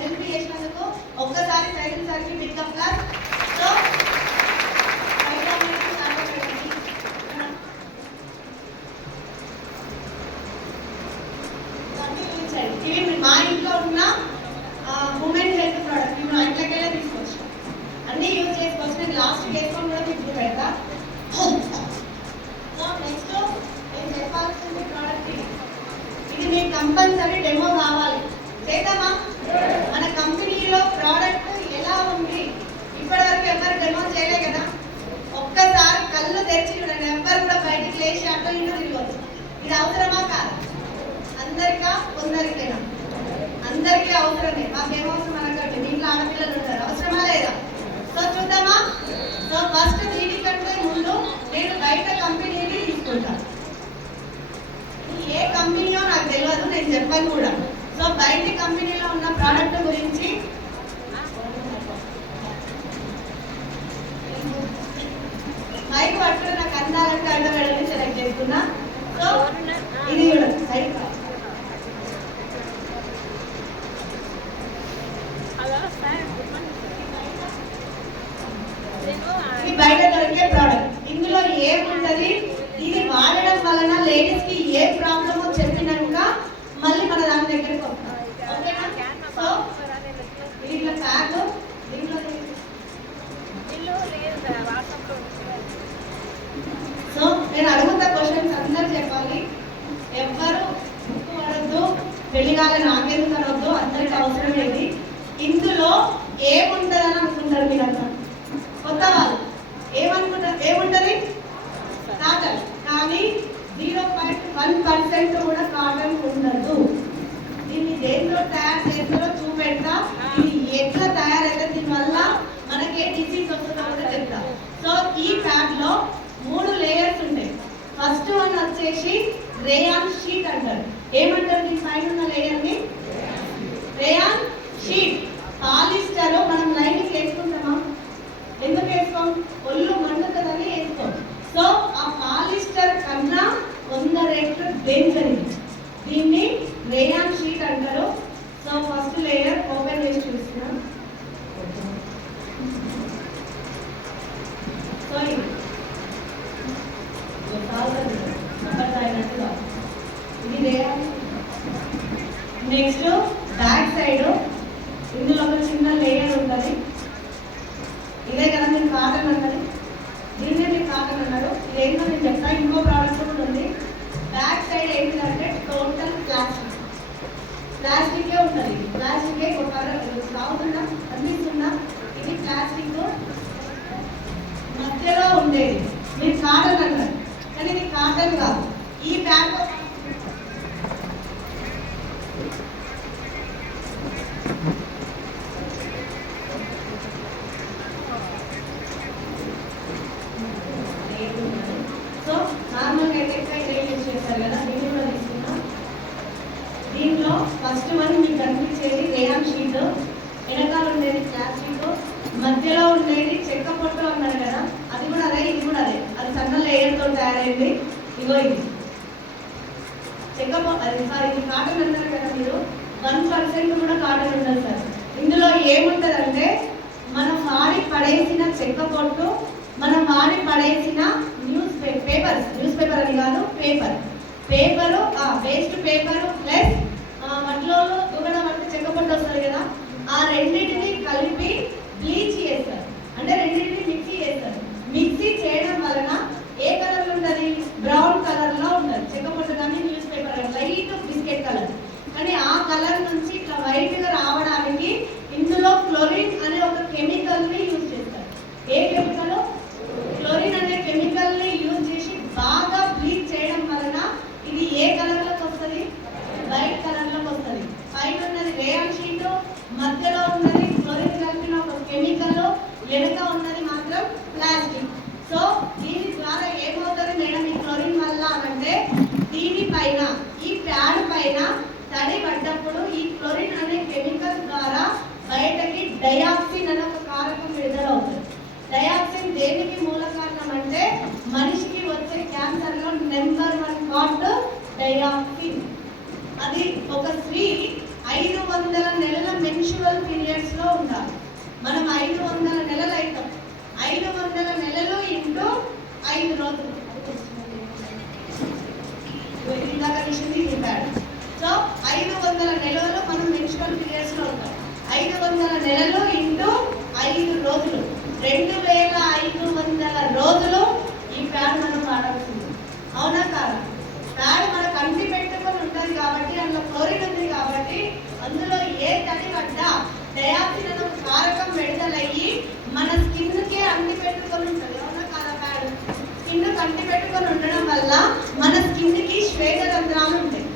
హెల్ప్ చేసినందుకు ఒక్కసారి సైనిక్ సార్కి బిగ్ క్లాస్. సో ఇవి మా ఇంట్లో ఉన్న ఉమెన్ హెల్త్ ప్రోడక్ట్, ఇవి మా ఇంట్లోకెళ్ళే తీసుకోవచ్చు, అన్నీ యూజ్ చేసుకోవచ్చు. నేను లాస్ట్ వేసుకొని కూడా మీకు పెడతా. సో నెక్స్ట్ నేను చెప్పాల్సింది ప్రోడక్ట్ ఇది మీకు కంపల్సరీ డెమో కావాలి. చేద్దామా? మన కంపెనీలో ప్రోడక్ట్ ఎలా ఉంది ఇప్పటివరకు ఎవరు డెమో చేయలే కదా. ఒక్కసారి కళ్ళు తెరిచి చూడండి, ఎవరు కూడా బయటకు లేచి అట్లా ఇంట్లో తిరగవచ్చు. ఇది అవసరమా కాదు? అందరికా కొందరికైనా? అందరికీ అవసరమే. మాకేమవసరం అనకండి, దీంట్లో ఆడపిల్లలు ఉంటారు, అవసరమా లేదా? సో చూద్దామా? సో ఫస్ట్ దీనికంటే ముందు నేను బయట కంపెనీని తీసుకుంటాను. ఏ కంపెనీయో నాకు తెలియదు, నేను చెప్పాను కూడా. సో బయట కంపెనీలో ఉన్న ప్రోడక్ట్ గురించి మైక్ పట్టుకుని నాకు అందాలంటే అడ్డవేళని సెలెక్ట్ చేసుకున్నా. సో ఇది కూడా సైడ్ ఇది బయట దొరికే ప్రోడక్ట్. ఇందులో ఏముంటది, ఇది వాడడం వలన లేడీస్ కి ఏ ప్రాబ్లమో చెప్పినాక మళ్ళీ మన దాని దగ్గరికి వస్తాం. ఓకేనా? సో దీంట్లో ప్యాక్, దీంట్లో సో నేను అడుగుతా క్వశ్చన్స్ అందరు చెప్పాలి. ఎవ్వరు పడద్దు, పెళ్లి కాలని నాకెందుకు అనొద్దు, అందరికి అవసరం లేదు. ఇందులో ఏముంటుందని అనుకుంటారు మీరంతా? కొత్త వాళ్ళు ఏమనుకుంటారు? ఏముంటుంది? కాటన్. కానీ 0.1% కూడా కాటన్ ఉండదు. దీన్ని దేంతో తయారు చేస్తారో చూపెడతా. ఇది ఎట్లా తయారైతే దీనివల్ల మనకి ఏ డిసీజ్ వస్తుందో కూడా చెప్తా. సో ఈ ప్యాడ్ లో 3 లేయర్స్ ఉంటాయి. ఫస్ట్ వన్ వచ్చేసి రేయాన్ షీట్ అంటారు. ఏమంటారు దీని పైన ఉన్న లేయర్ ని? Rayon sheet. పాలిస్టర్ మనం లైన్ వేసుకుంటామా? ఎందుకు వేసుకోం? ఒళ్ళు మండుతుందని వేసుకోం. సో ఆ పాలిస్టర్ కన్నా 100 రెట్లు డేంజర్ ఇది. దీన్ని రేయాన్ షీట్ అంటారు. సో ఫస్ట్ లేయర్ ఓపెన్ చేసి చూస్తున్నాం. సో ఇది రేయాన్. నెక్స్ట్ బ్యాక్ సైడ్ ఇందులో ఒక చిన్న లేయర్ ఉంటుంది. ఇదే కదా మీరు కాటన్ అన్నది, దీన్నే మీరు కాటన్ అన్నారు. ఇదేంటో నేను చెప్తా. ఇంకో ప్రోడక్ట్ కూడా ఉంది. బ్యాక్ సైడ్ ఏంటంటే టోటల్ ప్లాస్టిక్. ప్లాస్టికే ఉంటుంది. ప్లాస్టికే ఒక కావుతున్నా అందిస్తున్నా. ఇది ప్లాస్టిక్ మధ్యలో ఉండేది మీరు కాటన్ అన్నారు, కానీ ఇది కాటన్ కాదు. ఈ బ్యాగ్ సో నార్మల్గా అయితే ఎక్కువ ఇదే యూజ్ చేస్తారు కదా. దీన్ని కూడా తీసుకున్నాం. దీంట్లో ఫస్ట్ వన్ మీకు కనిపించేది రేయాన్ షీట్. వెనకాల ఉండేది ప్లాస్టిక్, మధ్యలో ఉండేది చెక్క పొట్టు అన్నారు కదా, అది కూడా అదే, ఇది కూడా అదే. అది సన్న లేయర్తో తయారైంది. ఇగో ఇది చెక్క అది సార్ ఇది కాటన్ అన్నారు కదా మీరు. 1% కూడా కాటన్ ఉండదు సార్. ఇందులో ఏముంటుందంటే మనం వాడి పడేసిన చెక్క పొట్టు, మనం వాడి పడేసిన న్యూస్ పేపర్ అని కాదు, పేపరు వేస్ట్ పేపరు ప్లస్ మట్లో దుగడ పడితే చెక్క పొట్టు వస్తుంది కదా, ఆ రెండింటిని కలిపి బ్లీచ్ చేస్తారు. అంటే రెండింటిని మిక్సీ చేస్తారు. మిక్సీ చేయడం వలన ఏ కలర్ ఉంటుంది? బ్రౌన్ కలర్ లో ఉంటుంది చెక్క పొట్టు కానీ న్యూస్ పేపర్ కానీ, లైట్ బిస్కెట్ కలర్. కానీ ఆ కలర్ నుంచి ఇట్లా వైట్ గా రావడానికి ఇందులో క్లోరిన్ అనే ఒక కెమికల్ ని యూజ్ చేస్తారు. ఏ కెమికల్? క్లోరిన్ అనే కెమికల్ ని యూజ్ చేసి బాగా బ్లీచ్ చేయడం వలన ఇది ఏ కలర్ లోకి వస్తుంది? వైట్ కలర్ లోకి వస్తుంది. పైన ఉన్నది రేయాన్ షీట్, మధ్యలో ఉన్నది క్లోరిన్ కలిపిన ఒక కెమికల్, వెనుక ఉన్నది మాత్రం ప్లాస్టిక్. సో దీని ద్వారా ఏమవుతుంది మేడం ఈ క్లోరిన్ వల్ల అంటే, దీనిపైన ఈ ప్యాడ్ పైన తడి పడ్డప్పుడు ఈ క్లోరిన్ అనే కెమికల్ ద్వారా బయటకి డయాక్సిన్ అనే ఒక కారకం విడుదలవుతుంది. డయాక్సిన్ దేనికి మూల కారణం అంటే మనిషికి వచ్చే క్యాన్సర్ లో నెంబర్ 1 కాట్ డయాక్సిన్. అది ఒక స్త్రీ 500 నెలల మెన్స్ట్రువల్ పీరియడ్స్ లో ఉండాలి. మనం 500 నెలలు అవుతాం. 500 నెలలు ఇంటూ 5 రోజులు ఇందాక తీసింది చెప్పాడు. సో 500 నెలలు మనం మెన్స్ట్రువల్ పీరియడ్స్ లో ఉంటాం. 500 నెలలు ఇంటూ 5 రోజులు 2500 రోజులు ఈ ప్యాడ్ మనం వాడాల్సింది. అవునా కాదా? ప్యాడ్ మన కంటి పెట్టుకొని ఉంటుంది కాబట్టి, అందులో క్లోరిన్ ఉంది కాబట్టి, అందులో ఏ తడి పడ్డా డయాక్సిన్ అనే కారకం విడుదలయ్యి మన స్కిన్ కే అంటి పెట్టుకొని ఉంటుంది. అవునా కాదా? ప్యాడ్ స్కిన్ అంటి పెట్టుకొని ఉండడం వల్ల మన స్కిన్ కి శ్వేతరంధ్రాలు ఉంటాయి.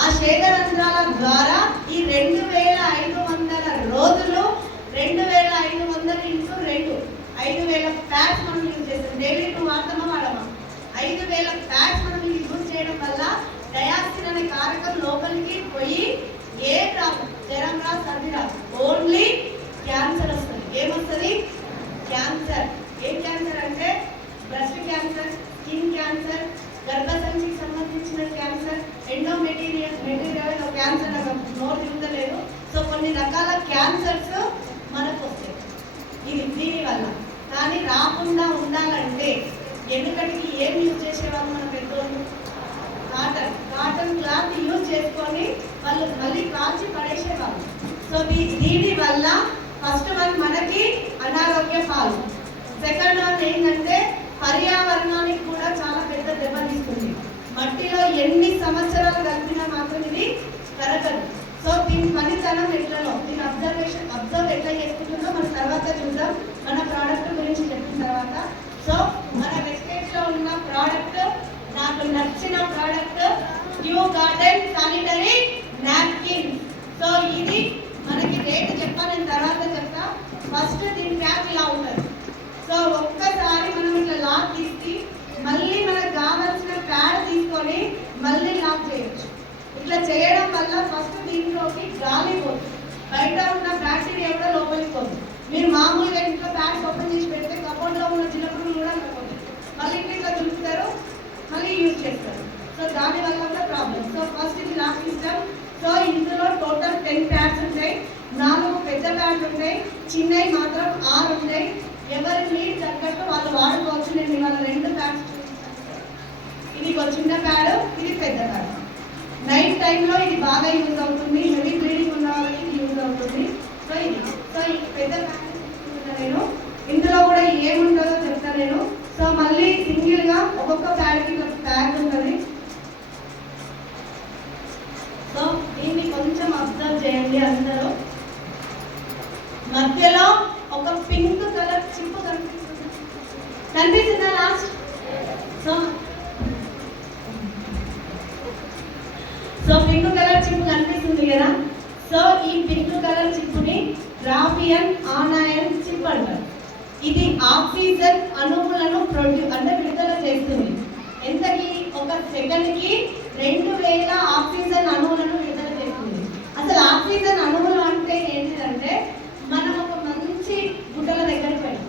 ఆ శ్వేతరంధ్రాల ద్వారా ఈ 2500 రోజులు 2500 ఇంటూ 2 5000 ప్యాడ్స్ మనం యూజ్ చేస్తాం. డైలీ 2 వాడతామా వాడమా? 5000 ప్యాడ్స్ మనం యూజ్ చేయడం వల్ల డయాక్సిన్ అనే కారకం లోపలికి పోయి ఏ రాదు, జ్వరం రా, సర్ది రాదు, ఓన్లీ క్యాన్సర్ వస్తుంది. ఏమొస్తుంది? క్యాన్సర్. ఏ క్యాన్సర్ అంటే బ్రెస్ట్ క్యాన్సర్, స్కిన్ క్యాన్సర్, గర్భసంచికి సంబంధించిన క్యాన్సర్, ఎండోమెటీరియల్ క్యాన్సర్, నాకు నోరు తిరుగుతలేదు. సో కొన్ని రకాల క్యాన్సర్స్ మనకు వస్తాయి ఇది దీనివల్ల. కానీ రాకుండా ఉండాలంటే ఎందుకంటే ఏం యూజ్ చేసేవాళ్ళు మన పెద్దోళ్ళు? కాటన్ క్లాత్ యూజ్ చేసుకొని వాళ్ళు మళ్ళీ కాల్చి పడేసేవాళ్ళు. సో దీని వల్ల ఫస్ట్ వన్ మనకి అనారోగ్య పాలు. సెకండ్ వన్ ఏంటంటే పర్యావరణానికి కూడా చాలా పెద్ద దెబ్బతీస్తుంది. మట్టిలో ఎన్ని సంవత్సరాలు కలిపినా మాత్రం ఇది కరగదు. సో దీని పనితనం ఎట్లలో, దీని అబ్జర్వ్ ఎట్లా చేసుకుంటుందో సో ఒక్కసారి మనం ఇట్లా లాక్ తీసి మళ్ళీ మనకు కావాల్సిన ప్యాడ్ తీసుకొని మళ్ళీ లాక్ చేయొచ్చు. ఇట్లా చేయడం వల్ల ఫస్ట్ దీంట్లోకి గాలి పోతుంది, బయట ఉన్న బ్యాక్టీరియా కూడా లోపలికి పోతుంది. మీరు మామూలుగా ఇంట్లో ప్యాడ్స్ ఓపెన్ చేసి పెడితే కబోర్డ్లో ఉన్న చిన్నప్పుడు కూడా పోతుంది, మళ్ళీ ఇట్లా దులుపుతారు, మళ్ళీ యూజ్ చేస్తారు. సో దానివల్ల కూడా ప్రాబ్లం. సో ఫస్ట్ ఇది లాక్ సిస్టమ్. సో ఇందులో టోటల్ 10 ప్యాడ్స్ ఉంటాయి, 4 పెద్ద ప్యాడ్లు ఉంటాయి, చిన్నవి మాత్రం 6 ఉంటాయి. ఎవరి నీడ్ తగ్గట్టు వాళ్ళు వాడుకోవచ్చు. నేను ఇవాళ 2 ప్యాడ్స్ చూపిస్తాను. ఇది ఒక చిన్న ప్యాడ్, ఇది పెద్ద ప్యాడ్. నైట్ టైంలో ఇది బాగా యూజ్ అవుతుంది, హెవీ బ్లీడింగ్ ఉన్న వాళ్ళకి ఇది యూజ్ అవుతుంది. సో ఈ పెద్ద ప్యాడ్ తీసుకుంటున్నా నేను. ఇందులో కూడా ఏముంటుందో చెప్తాను నేను. సో మళ్ళీ సింగిల్గా ఒక్కొక్క ప్యాడ్కి ఒక ప్యాడ్ ఉంటుంది. సో దీన్ని కొంచెం అబ్జర్వ్ చేయండి అందరూ. మధ్యలో ఒక పింక్ కలర్ చిప్ కనిపిస్తుందా last? So pink colour chip కనిపిస్తుంది కదా. సో ఈ పింక్ కలర్ చిప్ని గ్రాఫియన్ ఆనయన్ చిప్ అంటారు. ఇది ఆక్సిజన్ అణువులను అంటే విడుదల చేస్తుంది. ఎంతకి? ఒక సెకండ్కి 2000 ఆక్సిజన్ అణువులను విడుదల చేస్తుంది. అసలు ఆక్సిజన్ అణువులు అంటే ఏంటిదంటే, మనం ఒక మంచి గుట్టల దగ్గరికి పోయినాం,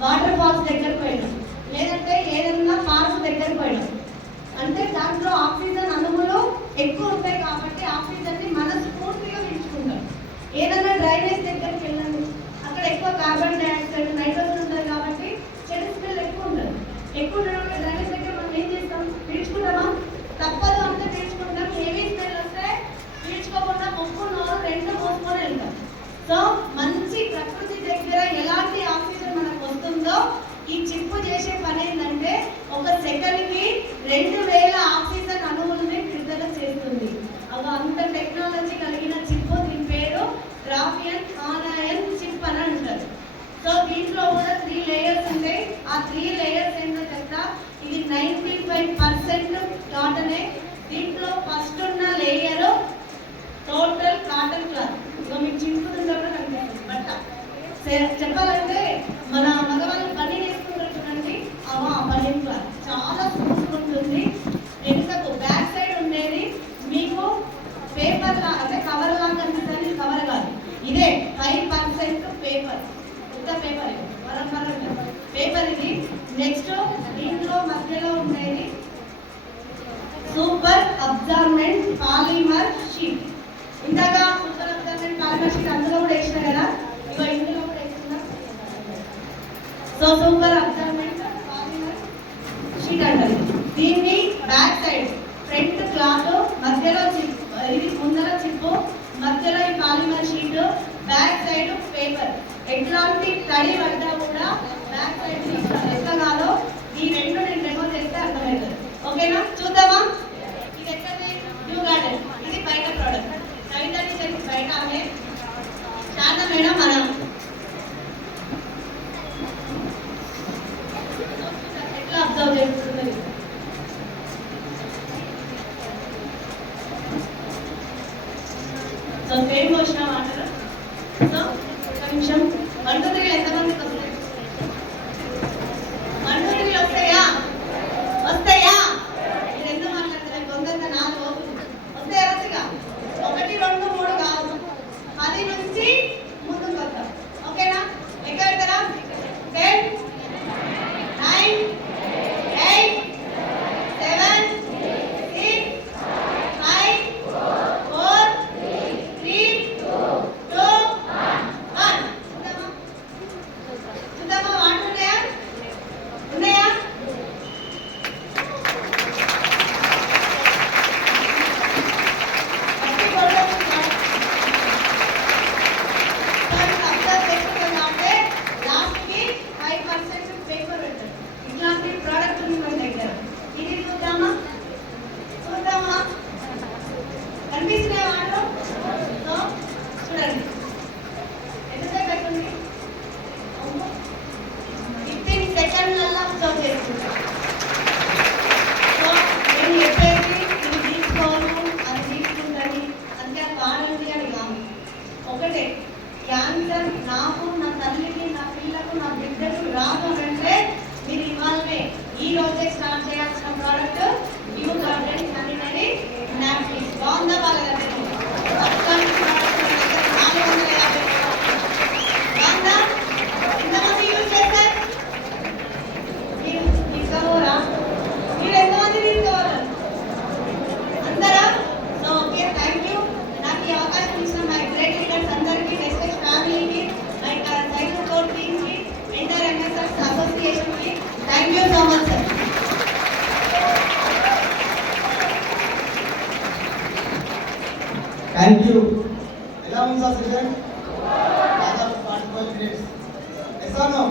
వాటర్ ఫాల్స్ దగ్గరికి పోయినాం, లేదంటే ఏదైనా పార్క్ దగ్గరికి పోయినాం అంటే దాంట్లో ఆక్సిజన్ అణువులు ఎక్కువ ఉంటాయి కాబట్టి ఆక్సిజన్ని మనస్ఫూర్తిగా పీల్చుకుంటాం. ఏదైనా డ్రైనేజ్ దగ్గరికి వెళ్ళండి, అక్కడ ఎక్కువ కార్బన్ డైఆక్సైడ్ నైట్రోజన్ ఉంటుంది కాబట్టి చెడు స్మెల్ ఎక్కువ ఉంటుంది. ఎక్కువ ఉండడం డ్రైనేజ్ దగ్గర మనం ఏం చేస్తాం? పీల్చుకుంటామా? తప్పదు అంటే పీల్చుకుంటాం. హెవీ స్మెల్ వస్తే పీల్చుకోకుండా ముక్కు నోరు 2 మూసుకొని వెళ్తాం. సో మంచి ప్రకృతి దగ్గర ఎలాంటి ఆక్సిజన్ మనకు వస్తుందో ఈ చిప్పు చేసే పని ఏంటంటే ఒక సెకండ్కి 2000 ఆక్సిజన్ అణువుల్ని విడుదల చేస్తుంది. అవి అంత టెక్నాలజీ కలిగిన చిప్పు. దీని పేరు గ్రాఫియన్ ఆనయన్ చిప్ అని అంటారు. సో దీంట్లో కూడా 3 లేయర్స్ ఉంటాయి. ఆ 3 లేయర్స్ ఏంటో చెప్తా. ఇది 95% కాటనే. దీంట్లో ఫస్ట్ ఉన్న లేయర్ టోటల్ కాటన్ క్లాత్. ఇక మీకు చింపుతుందో కూడా కనిపిస్తుంది బట్ట. చెప్పాలంటే మన మగవాళ్ళు పని వేసుకుంటారు చూడండి, ఆ పని క్లాత్ చాలా స్మూత్ ఉంటుంది. వెనుకకు బ్యాక్ సైడ్ ఉండేది మీకు పేపర్ లా అంటే కవర్ లా కనిపిస్తుంది. కవర్ కాదు, ఇదే 5% పేపర్. పెద్ద పేపర్ ఇది, పేపర్ ఇది. నెక్స్ట్ ఇందులో మధ్యలో ఉండేది సూపర్ అబ్జార్బెంట్ పాలిమర్ షీట్. ఇందాక సూపర్ అబ్జార్బెంట్ పాలిమర్ షీట్ అందులో కూడా వేసిన కదా, ఇగో ఇందులో కూడా వేస్తున్నా. So super absorbent polymer sheet అంటారు దీన్ని. బ్యాక్ సైడ్ ఫ్రంట్ క్లాత్, మధ్యలో చిప్, ఇది ముందర చిప్పు, మధ్యలో ఈ polymer sheet, back side paper. ఎట్లాంటి తడి పడ్డా కూడా బ్యాక్ సైడ్ ఎట్లా కాదో ఈ 2 నేను డెమో చేస్తే అర్థమవుతుంది. ఓకేనా? చూద్దామా? ఇది ఎక్కడది? New garden. ఇది బయట ప్రోడక్ట్. కవితని చెప్పి బయట ఆమె శారద మేడం మనం ఎట్లా అబ్జర్వ్ చేస్తుంది. సో పేరు పోసిన వాటర్. సో ఒక నిమిషం. 1 2 3 ఎంతమందికి వస్తాయి? 1 2 3 వస్తాయా? వస్తాయా? మీరు ఎంత మాట్లాడతారు? కొంత 4 వస్తాయా? వస్తాయిగా. 1 2 3 కాదు, 10 నుంచి ముందుకు వద్దాం. ఓకేనా? ఎక్కడ పెడతారా? 10 9 8 7 6 5 4 3 2 1. Thank you. ఎలా ఉంది sir session? 45 minutes. Yes or no?